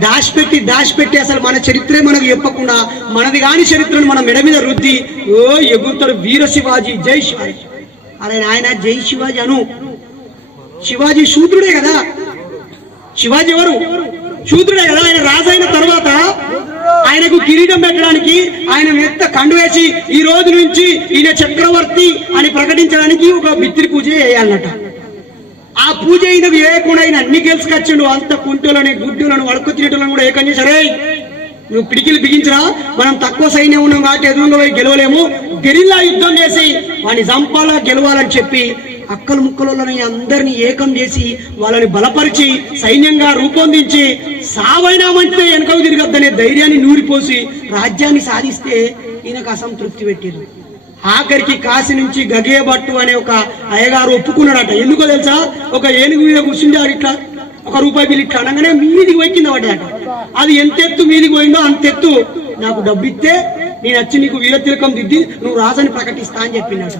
దాచిపెట్టి అసలు మన చరిత్రే మనకు చెప్పకుండా మనది కాని చరిత్రను మన మెడ మీద రుద్ది ఓ ఎగురుతాడు వీర శివాజీ, జై శివాజీ. అరే ఆయన జై శివాజీ అను. శివాజీ శూద్రుడే కదా. శివాజీ ఎవరు? శూద్రుడే కదా. ఆయన రాజైన తర్వాత ఆయనకు కిరీటం పెట్టడానికి ఆయన మెత్త కండు వేసి ఈ రోజు నుంచి ఈయన చక్రవర్తి అని ప్రకటించడానికి ఒక బిత్తిరి పూజ చేయాలన్నట. ఆ పూజ అయిన వేయకుండా ఆయన అన్ని గెలుచుకొచ్చిండు. అంత కుంటలను, గుడ్డులను, వడకు తినేటలను కూడా ఏకం చేశారే. నువ్వు పిడికిలు బిగించరా, మనం తక్కువ సైన్యం ఉన్నాం కాబట్టి ఎదురుగా పోయి గెలవలేము, గెరిల్లా యుద్ధం చేసి వాడిని చంపాలా, గెలవాలని చెప్పి అక్కలు ముక్కలని అందరినీ ఏకం చేసి వాళ్ళని బలపరిచి సైన్యంగా రూపొందించి సావైనా మంచిదే వెనకకు తిరగద్దనే ధైర్యాన్ని నూరిపోసి రాజ్యాన్ని సాధిస్తే ఈయనకు అసంతృప్తి పెట్టారు. ఆఖరికి కాశీ నుంచి గగేభట్టు అనే ఒక అయ్యగారు ఒప్పుకున్నాడట. ఎందుకో తెలుసా? ఒక ఏనుగు మీద కూర్చుంటాడు, ఇట్లా ఒక రూపాయి బిల్లు ఇట్లా అనగానే మీదికి పోయి కింద పడ్డాట. అది ఎంత ఎత్తు మీదికి పోయిందో అంత ఎత్తు నాకు డబ్బు ఇస్తే నేను వచ్చి నీకు వీర తిలకం దిద్ది నువ్వు రాజని ప్రకటిస్తా అని చెప్పిందట.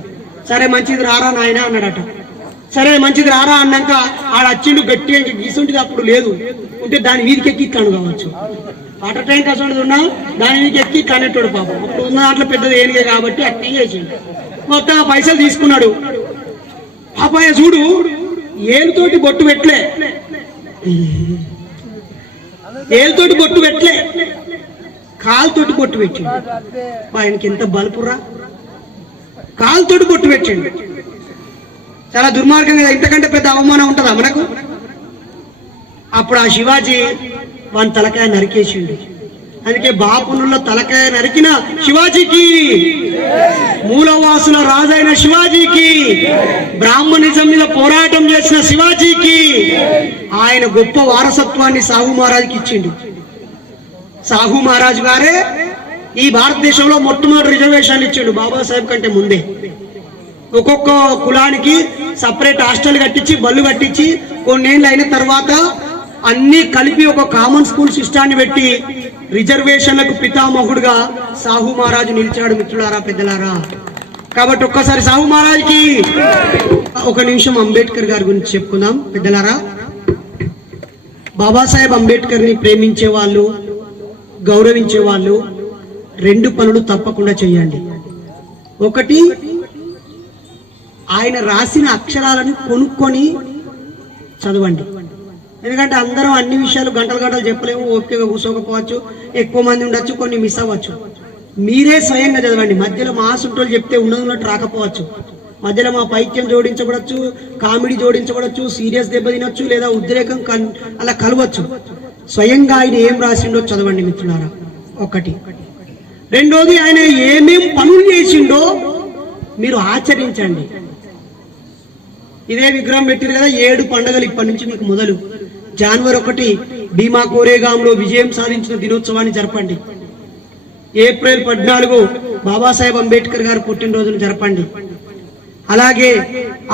సరే మంచిది రారా నాయన అన్నాడట. సరే మంచిది రారా అన్నాక ఆడ వచ్చిండు గట్టిగా గీసుంటుంది. అప్పుడు లేదు ఉంటే దాని వీధికి ఎక్కి ఇట్లాను కావచ్చు. వాటర్ ట్యాంక్ అసలు ఉన్నా దాని వీధికి ఎక్కి కనెక్టోడు పాపం. అప్పుడు ఉన్న దాంట్లో పెద్దది ఏనిగే కాబట్టి అట్టి చేసిండు. మొత్తం ఆ పైసలు తీసుకున్నాడు. పాపాయ చూడు ఏలుతోటి బొట్టు పెట్టలే, ఏలుతోటి బొట్టు పెట్టలే, కాలుతోటి బొట్టు పెట్టిండు. ఆయనకి ఎంత బలుపురా, కాలుతోటి బొట్టు పెట్టిండు. చాలా దుర్మార్గంగా, ఇంతకంటే పెద్ద అవమానం ఉంటుందా మనకు? అప్పుడు ఆ శివాజీ వాని తలకాయ నరికేసిండు. అందుకే బాపునుల్లో తలకాయ నరికిన శివాజీకి, మూలవాసుల రాజైన శివాజీకి, బ్రాహ్మణిజం మీద పోరాటం చేసిన శివాజీకి ఆయన గొప్ప వారసత్వాన్ని సాహు మహారాజుకి ఇచ్చిండు. సాహు మహారాజు గారే ఈ భారతదేశంలో మొట్టమొదటి రిజర్వేషన్లు ఇచ్చిండు బాబాసాహెబ్ కంటే ముందే. ఒక్కొక్క కులానికి సపరేట్ హాస్టల్ కట్టించి, బళ్ళు కట్టించి కొన్నేళ్ళు అయిన తర్వాత అన్ని కలిపి ఒక కామన్ స్కూల్ సిస్టాన్ని పెట్టి రిజర్వేషన్లకు పితామహుడుగా సాహు మహారాజు నిలిచాడు. మిత్రులారా, పెద్దలారా, కాబట్టి ఒక్కసారి సాహు మహారాజుకి ఒక నిమిషం అంబేద్కర్ గారి గురించి చెప్పుకుందాం. పెద్దలారా, బాబాసాహెబ్ అంబేద్కర్ ని ప్రేమించే వాళ్ళు, గౌరవించే వాళ్ళు రెండు పనులు తప్పకుండా చేయండి. ఒకటి, ఆయన రాసిన అక్షరాలను కొనుక్కొని చదవండి. ఎందుకంటే అందరం అన్ని విషయాలు గంటలు గంటలు చెప్పలేము, ఓపికగా కూర్చోకపోవచ్చు, ఎక్కువ మంది ఉండొచ్చు, కొన్ని మిస్ అవ్వచ్చు. మీరే స్వయంగా చదవండి. మధ్యలో మా సుంటోళ్ళు చెప్తే ఉన్నట్టు రాకపోవచ్చు, మధ్యలో మా పైత్యం జోడించబడచ్చు, కామెడీ జోడించబడచ్చు, సీరియస్ దెబ్బ తినొచ్చు, లేదా ఉద్రేకం అలా కలవచ్చు. స్వయంగా ఆయన ఏం రాసిండో చదవండి మిత్రులారా. ఒకటి. రెండోది, ఆయన ఏమేం పనులు చేసిండో మీరు ఆచరించండి. ఇదే విగ్రహం పెట్టారు కదా, 7 పండుగలు ఇప్పటి నుంచి మీకు మొదలు. జనవరి 1 భీమా కోరేగాంలో విజయం సాధించిన దినోత్సవాన్ని జరపండి. ఏప్రిల్ 14 బాబాసాహెబ్ అంబేద్కర్ గారు పుట్టినరోజును జరపండి. అలాగే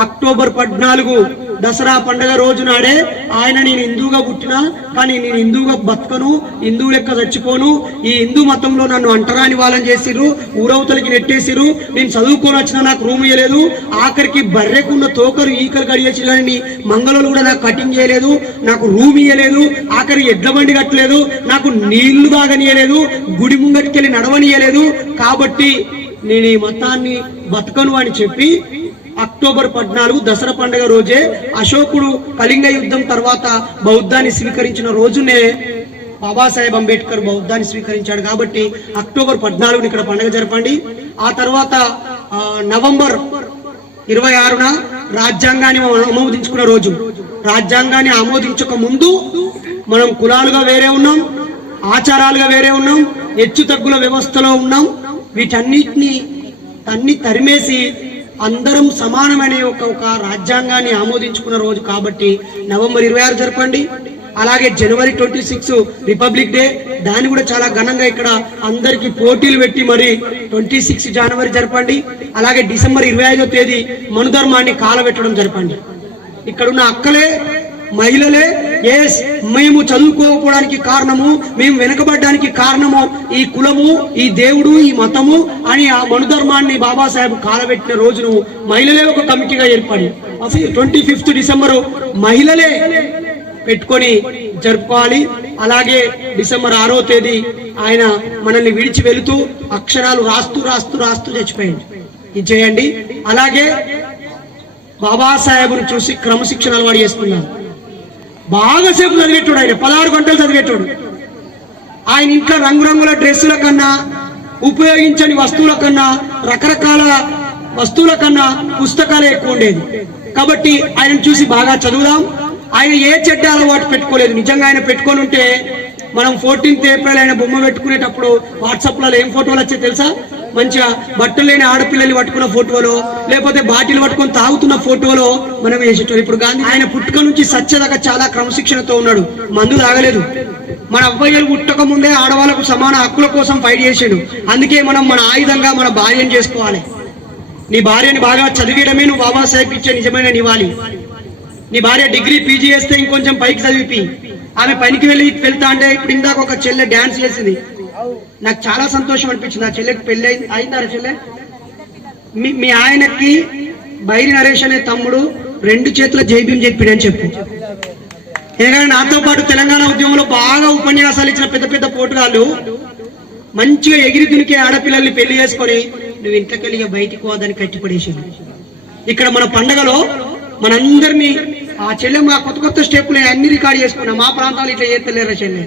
అక్టోబర్ 14 దసరా పండుగ రోజు నాడే ఆయన నేను హిందూగా పుట్టినా కానీ నేను హిందూగా బతకను, హిందువు లెక్క చచ్చిపోను, ఈ హిందూ మతంలో నన్ను అంటరాని వాళ్ళని చేసిర్రు, ఊరవతలకి నెట్టేసిర్రు, నేను చదువుకొని వచ్చినా నాకు రూమ్ ఇయ్యలేదు, ఆఖరికి బర్రెకున్న తోకరు ఈకలు కడిగేసి కానీ మంగళలు కూడా నాకు కటింగ్ చేయలేదు, నాకు రూమ్ ఇయ్యలేదు, ఆఖరి ఎడ్ల బండి కట్టలేదు, నాకు నీళ్లు తాగనియలేదు, గుడి ముంగటికెళ్ళి నడవనియలేదు, కాబట్టి నేను ఈ మతాన్ని బతకను అని చెప్పి అక్టోబర్ 14 దసరా పండుగ రోజే అశోకుడు కళింగ యుద్ధం తర్వాత బౌద్ధాన్ని స్వీకరించిన రోజునే బాబాసాహెబ్ అంబేద్కర్ బౌద్ధాన్ని స్వీకరించాడు. కాబట్టి అక్టోబర్ 14 ఇక్కడ పండుగ జరపండి. ఆ తర్వాత నవంబర్ 26న రాజ్యాంగాన్ని ఆమోదించుకున్న రోజు. రాజ్యాంగాన్ని ఆమోదించక ముందు మనం కులాలుగా వేరే ఉన్నాం, ఆచారాలుగా వేరే ఉన్నాం, హెచ్చు తగ్గుల వ్యవస్థలో ఉన్నాం. వీటన్నిటిని తరిమేసి అందరం సమానమైన ఒక రాజ్యాంగాన్ని ఆమోదించుకున్న రోజు కాబట్టి నవంబర్ 26 జరపండి. అలాగే జనవరి 26 రిపబ్లిక్ డే, దాన్ని కూడా చాలా ఘనంగా ఇక్కడ అందరికి పోటీలు పెట్టి మరి 26 జనవరి జరపండి. అలాగే డిసెంబర్ 25వ తేదీ మనుధర్మాన్ని కాలబెట్టడం జరపండి. ఇక్కడున్న అక్కలే మహిళలే మేము చదువుకోకపోవడానికి కారణము, మేము వెనకబడ్డానికి కారణము ఈ కులము, ఈ దేవుడు, ఈ మతము అని ఆ మనుధర్మాన్ని బాబాసాహెబ్ కాలబెట్టిన రోజును మహిళలే ఒక కమిటీగా ఏర్పడి 25 డిసెంబరు మహిళలే పెట్టుకొని జరుపుకోవాలి. అలాగే డిసెంబర్ 6వ తేదీ ఆయన మనల్ని విడిచి వెళుతూ అక్షరాలు రాస్తూ రాస్తూ రాస్తూ చచ్చిపోయింది. ఇది చేయండి. అలాగే బాబాసాహెబ్ను చూసి క్రమశిక్షణ అలవాటు చేసుకున్నాను. బాగా సేపు చదివేటోడు, ఆయన 16 గంటలు చదివేటోడు. ఆయన ఇంట్లో రంగురంగుల డ్రెస్సుల కన్నా, ఉపయోగించని వస్తువుల కన్నా, రకరకాల వస్తువుల కన్నా పుస్తకాలే ఎక్కువ ఉండేది. కాబట్టి ఆయన చూసి బాగా చదువుదాం. ఆయన ఏ చెడ్డ అలవాటు పెట్టుకోలేదు. నిజంగా ఆయన పెట్టుకొని ఉంటే మనం 14th ఏప్రిల్ ఆయన బొమ్మ పెట్టుకునేటప్పుడు వాట్సాప్లలో ఏం ఫోటోలు వచ్చాయి తెలుసా? మంచిగా బట్టలు లేని ఆడపిల్లల్ని పట్టుకున్న ఫోటోలో, లేకపోతే బాటిల్ పట్టుకొని తాగుతున్న ఫోటోలో మనం వేసేటోళ్ళు. ఇప్పుడు గాంధీ ఆయన పుట్టుక నుంచి సత్యదాకా చాలా క్రమశిక్షణతో ఉన్నాడు. మందు తాగలేదు. మన అబ్బాయిలు పుట్టక ముందే ఆడవాళ్ళకు సమాన హక్కుల కోసం ఫైట్ చేసాడు. అందుకే మనం మన ఆయుధంగా మన భార్యను చేసుకోవాలి. నీ భార్యని బాగా చదివేయడమే నువ్వు బాబాసాహెబ్ ఇచ్చే నిజమైన నివాళి. నీ భార్య డిగ్రీ పీజీ చేస్తే ఇంకొంచెం పైకి చదివి ఆమె పనికి వెళ్తా అంటే ఇప్పుడు ఇందాక ఒక చెల్లె డాన్స్ చేసింది. నాకు చాలా సంతోషం అనిపించింది. ఆ చెల్లెకి పెళ్లి అయిందా? చెల్లె మీ ఆయనకి బైరి నరేష్ అనే తమ్ముడు 2 చేతుల జైబీం చెప్పిడని చెప్పు. ఎందుకంటే నాతో పాటు తెలంగాణ ఉద్యమంలో బాగా ఉపన్యాసాలు ఇచ్చిన పెద్ద పెద్ద పోటుగాళ్ళు మంచిగా ఎగిరి దునికే ఆడపిల్లల్ని పెళ్లి చేసుకొని నువ్వు ఇంట్లోకెళ్ళి బయటికి పోదని కట్టిపడేసింది. ఇక్కడ మన పండగలో మనందరినీ ఆ చెల్లె మా కొత్త స్టెప్పులు అన్ని రికార్డ్ చేసుకున్నాం. మా ప్రాంతాలు ఇట్లా చేస్తలేరు. చెల్లె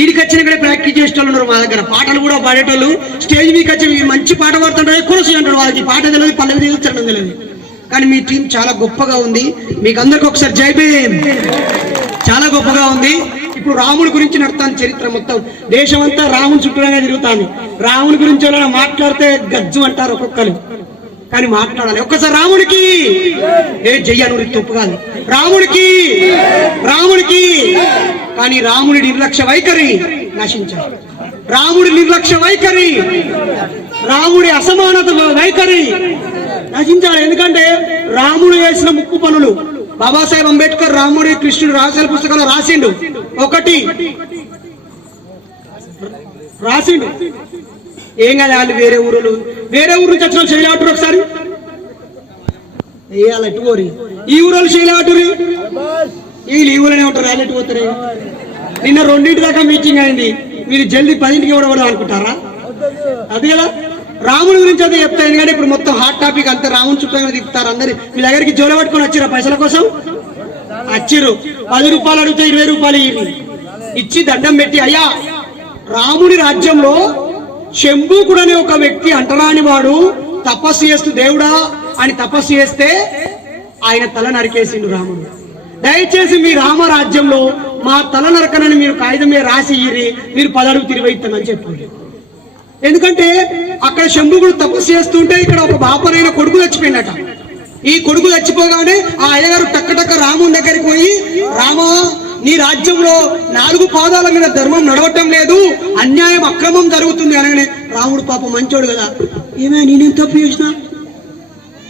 ఈడికి వచ్చిన కూడా ప్రాక్టీస్ చేసేటోళ్ళు ఉన్నారు మా దగ్గర. పాటలు కూడా పాడేటోళ్ళు. స్టేజ్ మీకు వచ్చి మంచి పాట పాడుతుంటారు, ఎక్కువ అంటారు. వాళ్ళకి పాట తెలియదు, పల్లవి తెలియదు, చరణం తెలియదు. కానీ మీ టీం చాలా గొప్పగా ఉంది. మీకు అందరికి ఒకసారి జై భీమ్. చాలా గొప్పగా ఉంది. ఇప్పుడు రాముడి గురించి నడుతాను చరిత్ర మొత్తం. దేశమంతా రాముని చుట్టూనే తిరుగుతాను. రాముని గురించి ఎవరైనా మాట్లాడితే గజ్జు అంటారు ఒక్కొక్కరు. కానీ మాట్లాడాలి. ఒక్కసారి రాముడికి జయ్యనూరి తప్పు కాదు. రాముడికి కానీ రాముడి నిర్లక్ష్య వైఖరి నశించాలి. రాముడి నిర్లక్ష్య వైఖరి, రాముడి అసమానత వైఖరి నశించాలి. ఎందుకంటే రాముడు చేసిన ముక్కు పనులు బాబాసాహెబ్ అంబేద్కర్ రాముడి కృష్ణుడు రహస్యాల పుస్తకంలో రాసిండు. ఏం కదా వాళ్ళు వేరే ఊరు నుంచి వచ్చిన శైలాటూరు ఒకసారి వేయాలి. ఎటు పోరి ఈ ఊరు శైలాటూరి వీళ్ళు ఈ ఊళ్ళనే ఉంటారు. వాళ్ళు ఎటు పోతారు? నిన్న 2 దాకా మీటింగ్ అయింది. మీరు జల్దీ 10కి ఇవ్వడం అనుకుంటారా? అది కదా రాముడి గురించి అయితే చెప్తాను. కానీ ఇప్పుడు మొత్తం హాట్ టాపిక్ అంతా రాముని చుట్టూ తిప్పుతారు. అందరు మీ దగ్గరికి జోల పట్టుకొని వచ్చిరా? పైసల కోసం వచ్చిర్రు. 10 రూపాయలు అడిగితే 20 రూపాయలు ఇచ్చి దండం పెట్టి, అయ్యా రాముడి రాజ్యంలో శంభూకుడు అనే ఒక వ్యక్తి అంటరాని వాడు తపస్సు చేస్తూ దేవుడా అని తపస్సు చేస్తే ఆయన తల నరికేసిండు రాముడు. దయచేసి మీ రామరాజ్యంలో మా తల నరకనని మీరు కాగితం మీద రాసి ఇయ్యి, మీరు 10 అడుగు తిరిగి ఇస్తామని చెప్పండి. ఎందుకంటే అక్కడ శంభుకుడు తపస్సు చేస్తుంటే ఇక్కడ ఒక బాపరైన కొడుకు చచ్చిపోయినట. ఈ కొడుకు చచ్చిపోగానే ఆ అయ్యగారు టక్క రాముని దగ్గరికి పోయి, రామా నీ రాజ్యంలో 4 పాదాల మీద ధర్మం నడవటం లేదు, అన్యాయం అక్రమం జరుగుతుంది అనగానే రాముడు పాపం మంచోడు కదా, ఏమే నేనేం తప్పు చేసినా?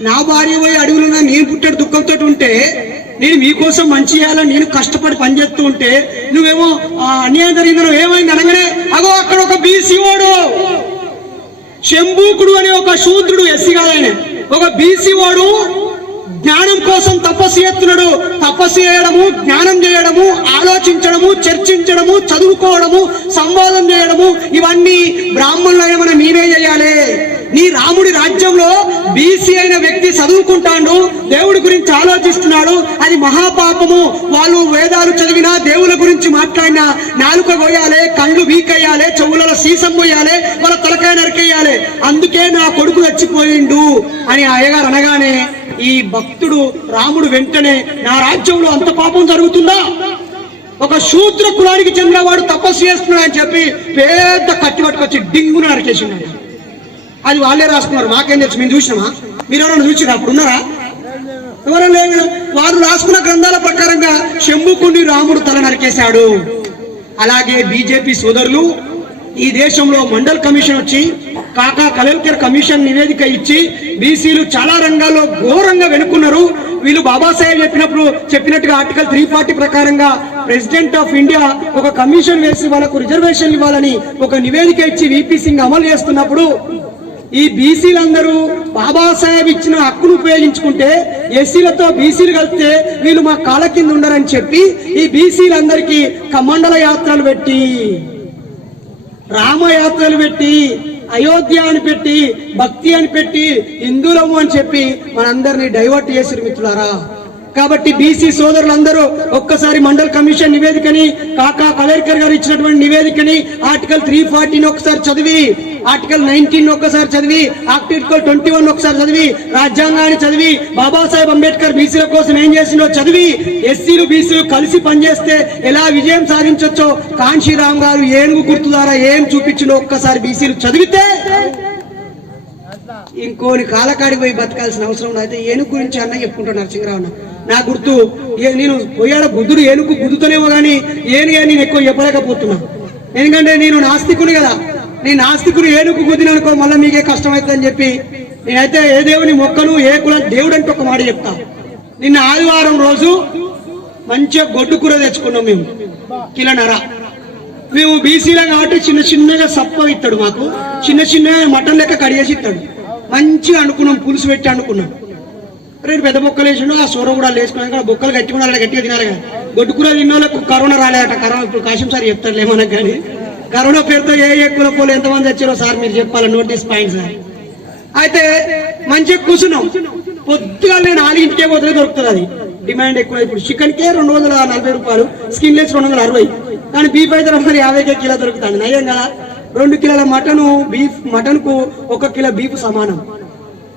నా భార్య పోయి అడుగులున్నా నేను పుట్టాడు దుఃఖంతో ఉంటే, నేను మీకోసం మంచి చేయాలని నేను కష్టపడి పనిచేస్తూ ఉంటే నువ్వేమో అన్యాయం జరిగిందో ఏమైంది అనగానే, అగో అక్కడ ఒక బీసీ వాడు శంభూకుడు అనే ఒక శూద్రుడు, ఎస్సీ కాదని ఒక బీసీ వాడు జ్ఞానం కోసం తపస్సు చేస్తున్నాడు. తపస్సు చేయడము, జ్ఞానం చేయడము, ఆలోచించడము, చర్చించడము, చదువుకోవడము, సంవాదం చేయడము, ఇవన్నీ బ్రాహ్మణులైన మనం మీరే చేయాలి. నీ రాముడి రాజ్యంలో బీసీ అయిన వ్యక్తి చదువుకుంటాడు, దేవుడి గురించి ఆలోచిస్తున్నాడు, అది మహాపాపము. వాళ్ళు వేదాలు చదివినా, దేవుల గురించి మాట్లాడినా నాలుక పోయాలి, కళ్ళు వీక్ అయ్యాలి, చెవులలో సీసం పోయాలి, వాళ్ళ తలకాయ నరికేయాలి. అందుకే నా కొడుకు చచ్చిపోయిండు అని అయ్యగారు అనగానే ఈ భక్తుడు రాముడు వెంటనే నా రాజ్యంలో అంత పాపం జరుగుతుందా, ఒక శూద్ర కులానికి చెందినవాడు తపస్సు చేస్తున్నాడు అని చెప్పి పెద్ద కత్తి పట్టుకొచ్చి డింగును నరికేసినాడు. అది వాళ్ళే రాసుకున్నారు, మాకేం తెలుసు, మేము చూసినామా? మీరు ఎవరైనా చూసినా? అప్పుడు ఉన్నారా? ఎవరైనా లేదు. వారు రాసుకున్న గ్రంథాల ప్రకారంగా శంభుకుని రాముడు తల నరికేశాడు. అలాగే బీజేపీ సోదరులు ఈ దేశంలో మండల్ కమిషన్ వచ్చి కాకా కలేల్కర్ కమిషన్ నివేదిక ఇచ్చి బీసీలు చాలా రంగాల్లో ఘోరంగా వెనుకున్నారు. వీళ్ళు బాబాసాహెబ్ చెప్పినట్టుగా ఆర్టికల్ 340 ప్రకారంగా ప్రెసిడెంట్ ఆఫ్ ఇండియా ఒక కమిషన్ వేసి వాళ్ళకు రిజర్వేషన్ ఇవ్వాలని ఒక నివేదిక ఇచ్చి విపి సింగ్ అమలు చేస్తున్నప్పుడు ఈ బీసీలందరూ బాబాసాహెబ్ ఇచ్చిన హక్కును ఉపయోగించుకుంటే ఎస్సీలతో బీసీలు కలిస్తే వీళ్ళు మా కాళ్ళ కింద ఉండరని చెప్పి ఈ బీసీలందరికీ కమండల యాత్రలు పెట్టి, రామయాత్రలు పెట్టి, అయోధ్య అని పెట్టి, భక్తి అని పెట్టి, హిందువులము అని చెప్పి మనందరినీ డైవర్ట్ చేసిరు మిత్రులారా. కాబట్టి బీసీ సోదరులందరూ ఒక్కసారి మండల్ కమిషన్ నివేదికని, కాకా కలేర్కర్ గారు ఇచ్చినటువంటి నివేదికని, ఆర్టికల్ 340 ఒకసారి చదివి, ఆర్టికల్ 19 ఒక్కసారి చదివి, ఆర్టికల్ 21 ఒకసారి చదివి, రాజ్యాంగాన్ని చదివి, బాబాసాహెబ్ అంబేద్కర్ బీసీల కోసం ఏం చేసిండో చదివి, ఎస్సీలు బీసీలు కలిసి పనిచేస్తే ఎలా విజయం సాధించొచ్చో కాంశీరామ్ గారు ఏనుగు గుర్తు ద్వారా ఏం చూపించిండో ఒక్కసారి బీసీలు చదివితే ఇంకోని కాలకాడికి పోయి బతకాల్సిన అవసరం అయితే ఏనుగు గురించి అన్న చెప్పుకుంటాను. నరసింహరావు నా గుర్తు, నేను పోయాడ బుద్ధుడు ఏనుగు గుద్దుతూనేమో కానీ నేను ఎక్కువ చెప్పలేకపోతున్నా. ఎందుకంటే నేను నాస్తికుని కదా, నేను నాస్తికుడు ఏనుగు గుద్దిననుకో మళ్ళీ మీకే కష్టం అవుతుందని చెప్పి నేనైతే ఏ దేవుని మొక్కను ఏ కుల దేవుడు అంటే ఒక మాట చెప్తా. నిన్న ఆదివారం రోజు మంచిగా గొడ్డు కూర తెచ్చుకున్నాం మేము, కిలోన్నర. మేము బీసీలా కాబట్టి చిన్న చిన్నగా సప్ప ఇస్తాడు, మాకు చిన్న చిన్నగా మటన్ లెక్క కడిగేసి ఇస్తాడు. మంచిగా అనుకున్నాం, పులుసు పెట్టి అనుకున్నాం. రేపు పెద్ద బొక్కలు వేసిండు, ఆ సూర కూడా వేసుకున్నాక బొక్కలు గట్టిగా గట్టిగా తినాలి కదా. గొడ్డు కూర తిన్న వాళ్ళకు కరోనా రాలేదట. కరోనా ఇప్పుడు కాశం సార్ చెప్తారులే మనకు, కానీ కరోనా పేరుతో ఏ ఎక్కువ పోలు ఎంతమంది వచ్చారో సార్ మీరు చెప్పాలి, నోటీస్ పాయింట్ సార్. అయితే మంచిగా కూర్చున్నాం. పొద్దుగా నేను 4ంటికే పోతే దొరుకుతుంది, అది డిమాండ్ ఎక్కువ. ఇప్పుడు చికెన్కే 240 రూపాయలు, స్కిన్ లెస్ 260, కానీ బీఫ్ అయితే 50 కిలో దొరుకుతాను. నయం కదా. 2 కిలోల మటన్ కు 1 కిలో బీఫ్ సమానం.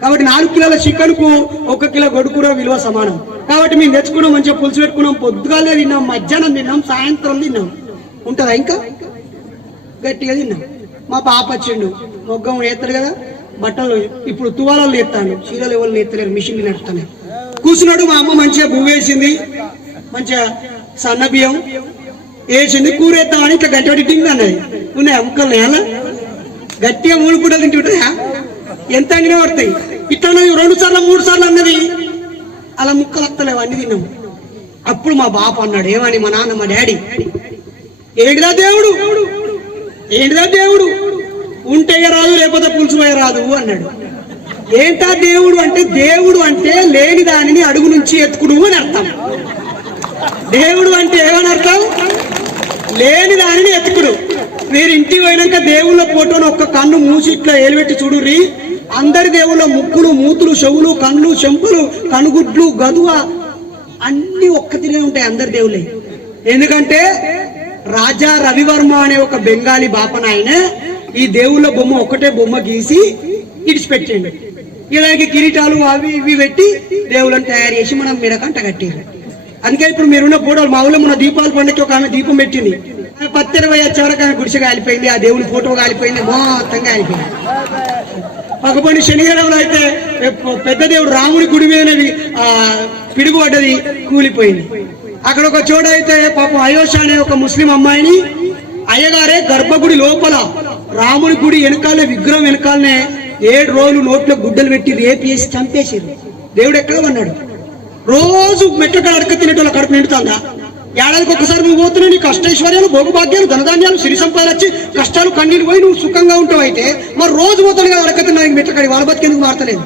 కాబట్టి 4 కిలోల చికెన్ కు 1 కిలో గొడుకూర విలువ సమానం. కాబట్టి మేము తెచ్చుకున్నాం, మంచిగా పులుసు పెట్టుకున్నాం. పొద్దుగాలే తిన్నాం, మధ్యాహ్నం తిన్నాం, సాయంత్రం తిన్నాం. ఉంటుందా ఇంకా? గట్టిగా తిన్నాం. మా పాప వచ్చిండు, మొగ్గం ఎత్తాడు కదా, బట్టలు ఇప్పుడు తువాలలో ఎత్తాడు, చీరలు ఎవరు ఎత్తలేరు, మిషన్లు నడుస్తాను. కూర్చున్నాడు. మా అమ్మ మంచిగా పువ్వు వేసింది, మంచిగా సన్న బియ్యం వేసింది. కూర ఎత్తామని ఇట్లా గట్టి టింగ్ అన్నది. ఉన్నాయి ముక్కలు నేల గట్టిగా 3 పూటలు తింటుంటాయా? ఎంత అండినా పడతాయి. ఇట్లా 2 సార్లు 3 సార్లు అన్నది, అలా ముక్కలు వస్తలేవు, అన్ని తిన్నాము. అప్పుడు మా బాప అన్నాడు, ఏమని? మా నాన్న, మా డాడీ, ఏంటిదా దేవుడు, ఏంటిదా దేవుడు, ఉంటే రాదు లేకపోతే పులుసు పోయ రాదు అన్నాడు. ఏంటా దేవుడు అంటే, దేవుడు అంటే లేని దానిని అడుగు నుంచి ఎత్తుకుడు అని అర్థం. దేవుడు అంటే ఏమని అర్థం? లేని దానిని ఎత్తుకుడు. మీరు ఇంటికి పోయినాక దేవుళ్ళ ఫోటోను ఒక్క కన్ను మూసి ఇట్లా ఏలుపెట్టి చూడుర్రి, అందరి దేవుళ్ళ ముక్కులు, మూతులు, చెవులు, కళ్ళు, చెంపులు, కనుగుడ్లు, గదువ అన్ని ఒక్క తిరిగి ఉంటాయి అందరి దేవుళ్ళే. ఎందుకంటే రాజా రవివర్మ అనే ఒక బెంగాలీ బాపనాయన ఈ దేవుళ్ళ బొమ్మ ఒకటే బొమ్మ గీసి ఇడిచిపెట్టండి. ఇలాగే కిరీటాలు అవి ఇవి పెట్టి దేవుళ్ళని తయారు చేసి మనం మెడకంట కట్టారు. అందుకే ఇప్పుడు మీరున్న ఫోటోలు, మా ఊళ్ళో మన దీపాల పండుగకి ఒక ఆమె దీపం పెట్టింది, 10-20 వచ్చేవరకు ఆమె గుడిసె కాలిపోయింది, ఆ దేవుని ఫోటో కాలిపోయింది, మొత్తం కాలిపోయింది. పక్కపండి శనివారంలో అయితే పెద్ద దేవుడు రాముడి గుడి మీద పిడుగు పడ్డది, కూలిపోయింది. అక్కడ ఒక చోట అయితే పాపం అయోష అనే ఒక ముస్లిం అమ్మాయిని అయ్యగారే గర్భగుడి లోపల రాముడి గుడి వెనకాలే, విగ్రహం వెనకాలనే 7 రోజులు నోట్లో గుడ్డలు పెట్టి రేపేసి చంపేసారు. దేవుడు ఎక్కడ ఉన్నాడు? రోజు మెట్ల అడక తినేటోళ్ళ కడుపు నిండుతుందా? ఏడాదికి ఒక్కసారి నువ్వు పోతున్నావు, నీ కష్టైశ్వర్యాలు, భోగభాగ్యాలు, ధనధాన్యాలు, సిరి సంపాదన వచ్చి కష్టాలు కన్నీళ్ళు పోయి నువ్వు సుఖంగా ఉంటావు. అయితే మరి రోజు పోతాడు కదా అడక తిన్నా మెట్ల కడి, వాళ్ళ బతికేందుకు మారతలేదు.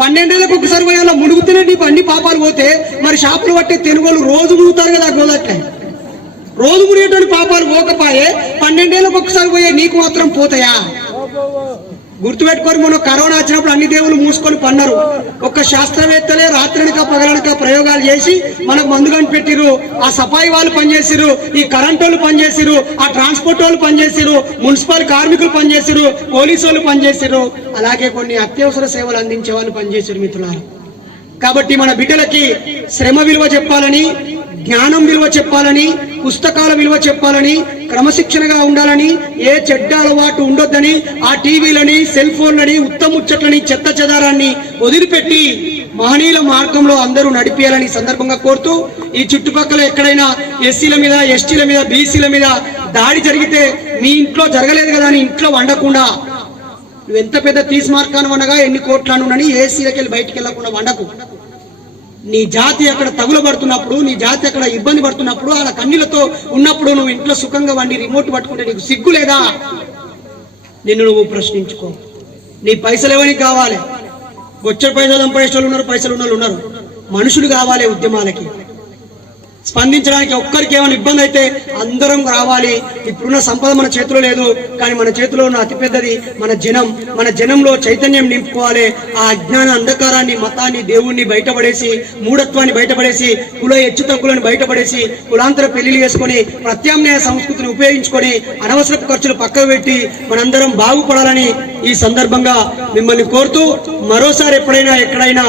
12 ఏళ్ళకి ఒకసారి పోయేలా మునుగుతూనే నీకు అన్ని పాపాలు పోతే మరి షాపులు పట్టే తెలుగులు రోజు మునుగుతారు కదా గోదట్లే. రోజు మునిగేటువంటి పాపాలు పోకపోయే 12 ఏళ్ళకి ఒకసారి పోయే నీకు మాత్రం పోతాయా? గుర్తుపెట్టుకొని, మనం కరోనా వచ్చినప్పుడు అన్ని దేవుళ్ళు మూసుకొని పన్నారు. ఒక్క శాస్త్రవేత్తలే రాత్రనక పగలనక ప్రయోగాలు చేసి మనకు మందు కనిపెట్టిరు. ఆ సఫాయి వాళ్ళు పనిచేసిరు, ఈ కరెంట్ వాళ్ళు పనిచేసిరు, ఆ ట్రాన్స్పోర్ట్ వాళ్ళు పనిచేసిరు, మున్సిపల్ కార్మికులు పనిచేసిరు, పోలీసు వాళ్ళు పనిచేసిరు, అలాగే కొన్ని అత్యవసర సేవలు అందించే వాళ్ళు పనిచేసిరు. మిత్రులారా, కాబట్టి మన బిడ్డలకి శ్రమ విలువ చెప్పాలని, జ్ఞానం విలువ చెప్పాలని, పుస్తకాల విలువ చెప్పాలని, క్రమశిక్షణగా ఉండాలని, ఏ చెడ్డ అలవాటు ఉండొద్దని, ఆ టీవీలని, సెల్ ఫోన్లని, ఉత్తముచ్చట్లని, చెత్త చెదారాన్ని వదిలిపెట్టి మహనీయుల మార్గంలో అందరూ నడిపేయాలని సందర్భంగా కోరుతూ, ఈ చుట్టుపక్కల ఎక్కడైనా ఎస్సీల మీద, ఎస్టీల మీద, బీసీల మీద దాడి జరిగితే మీ ఇంట్లో జరగలేదు కదా అని ఇంట్లో వండకుండా, నువ్వు ఎంత పెద్ద తీస్మార్కాను అనగా ఎన్ని కోట్లను ఏసీలకి వెళ్ళి బయటికి వెళ్ళకుండా వండకు. నీ జాతి అక్కడ తగులబడుతున్నప్పుడు, నీ జాతి అక్కడ ఇబ్బంది పడుతున్నప్పుడు, అలా కన్నీళ్లతో ఉన్నప్పుడు నువ్వు ఇంట్లో సుఖంగా వండి రిమోట్ పట్టుకుంటే నీకు సిగ్గు లేదా? నిన్ను నువ్వు ప్రశ్నించుకో. నీ పైసలు ఎవరికి కావాలి? వచ్చే పైసలు సంపాదించే వాళ్ళు ఉన్నారు, పైసలు ఉన్న వాళ్ళు ఉన్నారు. మనుషులు కావాలి ఉద్యమాలకి. స్పందించడానికి ఒక్కరికి ఏమైనా ఇబ్బంది అయితే అందరం రావాలి. ఇప్పుడున్న సంపద మన చేతిలో లేదు, కానీ మన చేతిలో ఉన్న అతిపెద్దది మన జనం. మన జనంలో చైతన్యం నింపుకోవాలి. ఆ అజ్ఞాన అంధకారాన్ని, మతాన్ని, దేవుణ్ణి బయటపడేసి, మూఢత్వాన్ని బయటపడేసి, కుల హెచ్చుతగ్గులను బయటపడేసి, కులాంతర పెళ్లిలు చేసుకొని, ప్రత్యామ్నాయ సంస్కృతిని ఉపయోగించుకొని, అనవసరపు ఖర్చులు పక్కకు పెట్టి మనందరం బాగుపడాలని ఈ సందర్భంగా మిమ్మల్ని కోరుతూ, మరోసారి ఎప్పుడైనా ఎక్కడైనా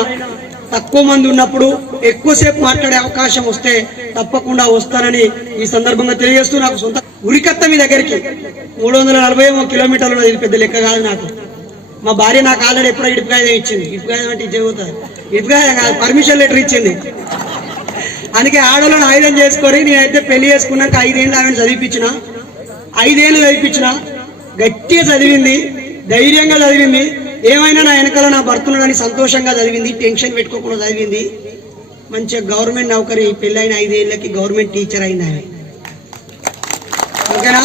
తక్కువ మంది ఉన్నప్పుడు ఎక్కువసేపు మాట్లాడే అవకాశం వస్తే తప్పకుండా వస్తానని ఈ సందర్భంగా తెలియజేస్తూ, నాకు సొంత ఉరికత్త మీ దగ్గరికి 340 కిలోమీటర్లు ఉన్నది. ఇది పెద్ద లెక్క కాదు నాకు. మా భార్య నాకు ఆల్రెడీ ఎప్పుడో ఇటుకాయ ఇచ్చింది. ఇటుకాయ అంటే ఇచ్చేపోతుంది, ఇటుకాయ కాదు, పర్మిషన్ లెటర్ ఇచ్చింది. అందుకే ఆడవాళ్ళని ఆయుధం చేసుకొని నేనైతే పెళ్లి చేసుకున్నాక 5 ఏళ్ళు ఆమెను చదివిపించిన. 5 ఏళ్ళు చదివిపించిన, గట్టిగా చదివింది, ధైర్యంగా చదివింది. ఏమైనా నా వెనకాల నా భర్తున్నాడని సంతోషంగా చదివింది, టెన్షన్ పెట్టుకోకుండా చదివింది. మంచిగా గవర్నమెంట్ నౌకరీ, పెళ్ళైన 5 ఏళ్ళకి గవర్నమెంట్ టీచర్ అయింది ఆమె. ఓకేనా?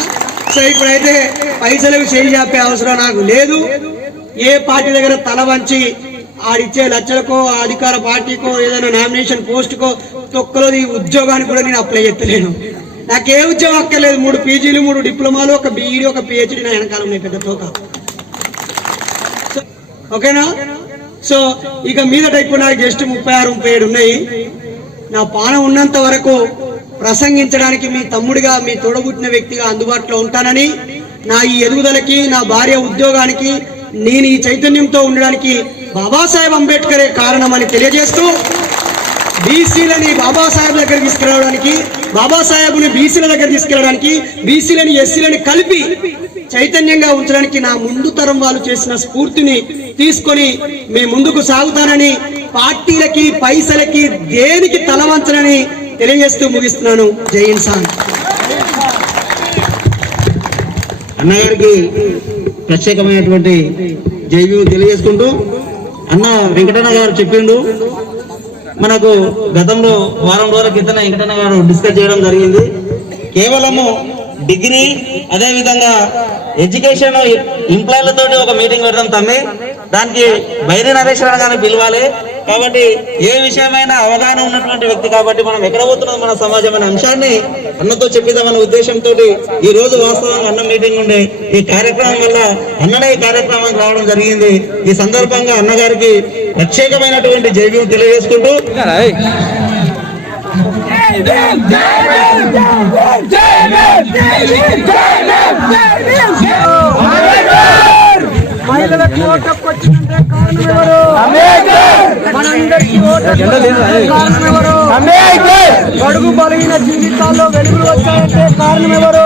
సో ఇప్పుడైతే పైసలకు చేయి చాపే అవసరం నాకు లేదు. ఏ పార్టీ దగ్గర తల వంచి ఆడిచ్చే లక్షలకో, అధికార పార్టీకో, ఏదైనా నామినేషన్ పోస్టుకో తొక్కలో ఈ ఉద్యోగానికి కూడా నేను అప్లై చేస్తలేను. నాకే ఉద్యోగం అక్కర్లేదు. 3 పీజీలు, 3 డిప్లొమాలు, 1 బీఈడీ, 1 పిహెచ్డీ నా వెనకాల ఉన్నాయి పెద్ద తోక. ఓకేనా? సో ఇక మీదట ఇప్పుడు నాకు జస్ట్ 36, 37 ఉన్నాయి. నా పానం ఉన్నంత వరకు ప్రసంగించడానికి మీ తమ్ముడిగా, మీ తోడబుట్టిన వ్యక్తిగా అందుబాటులో ఉంటానని, నా ఈ ఎదుగుదలకి, నా భార్య ఉద్యోగానికి, నేను ఈ చైతన్యంతో ఉండడానికి బాబాసాహెబ్ అంబేద్కరే కారణమని తెలియజేస్తూ, బీసీలని బాబాసాహెబ్ దగ్గర తీసుకురావడానికి, బాబాసాహెబ్ని బీసీల దగ్గర తీసుకెళ్ళడానికి, బీసీలని ఎస్సీలని కలిపి చైతన్యంగా ఉంచడానికి నా ముందు తరం వాళ్ళు చేసిన స్ఫూర్తిని తీసుకొని మీ ముందుకు సాగుతానని, పార్టీలకి, పైసలకి, దేనికి తలవంచనని తెలియజేస్తూ ముగిస్తున్నాను. జై ఇన్సాన్. అన్నగారికి ప్రత్యేకమైనటువంటి జైలు తెలియజేసుకుంటూ, అన్న వెంకటన్న గారు చెప్పిండు, మనకు గతంలో వారం రోజుల క్రితం వెంకటన్న గారు డిస్కస్ చేయడం జరిగింది. కేవలము డిగ్రీ, అదే విధంగా ఎడ్యుకేషన్ ఎంప్లాయీలతో ఒక మీటింగ్ పెడతాం తమ్మి, దానికి బైరి నరేష్ గారిని పిలవాలి. కాబట్టి ఏ విషయమైనా అవగాహన ఉన్నటువంటి వ్యక్తి కాబట్టి మనం ఎక్కడ పోతున్నది మన సమాజం అనే అంశాన్ని అన్నతో చెప్పిద్దామన్న ఉద్దేశంతో ఈ రోజు వాస్తవంగా అన్న మీటింగ్ ఉండే ఈ కార్యక్రమం వల్ల అన్ననే ఈ కార్యక్రమానికి రావడం జరిగింది. ఈ సందర్భంగా అన్నగారికి ప్రత్యేకమైనటువంటి జైవ్యం తెలియజేసుకుంటూ మహిళలకు ఓటకు వచ్చినంటే కారణం ఎవరు? మనందరికీ ఓటకు కారణం ఎవరు? బడుగు బలహీన జీవితాల్లో వెలుగులు వచ్చాయంటే కారణం ఎవరు?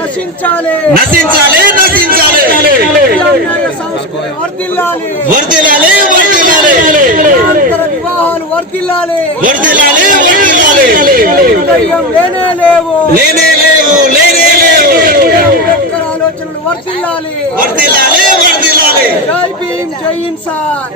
నశించాలి, నశించాలి, నశించాలి. సంస్కృతి వర్ధిల్లాలి, వర్ధిల్లాలి, వర్ధిల్లాలి. వివాహాలు వర్ధిల్లాలి వర్ధిల్లాలి వర్ధిల్లాలి ఉదయం లేనే లేవు లేనే లేవు లేనే లేవు అంబేద్కర్ ఆలోచనలు వర్ధిల్లాలి వర్ధిల్లాలి వర్ధిల్లాలి జై భీమ్ జై ఇన్సాన్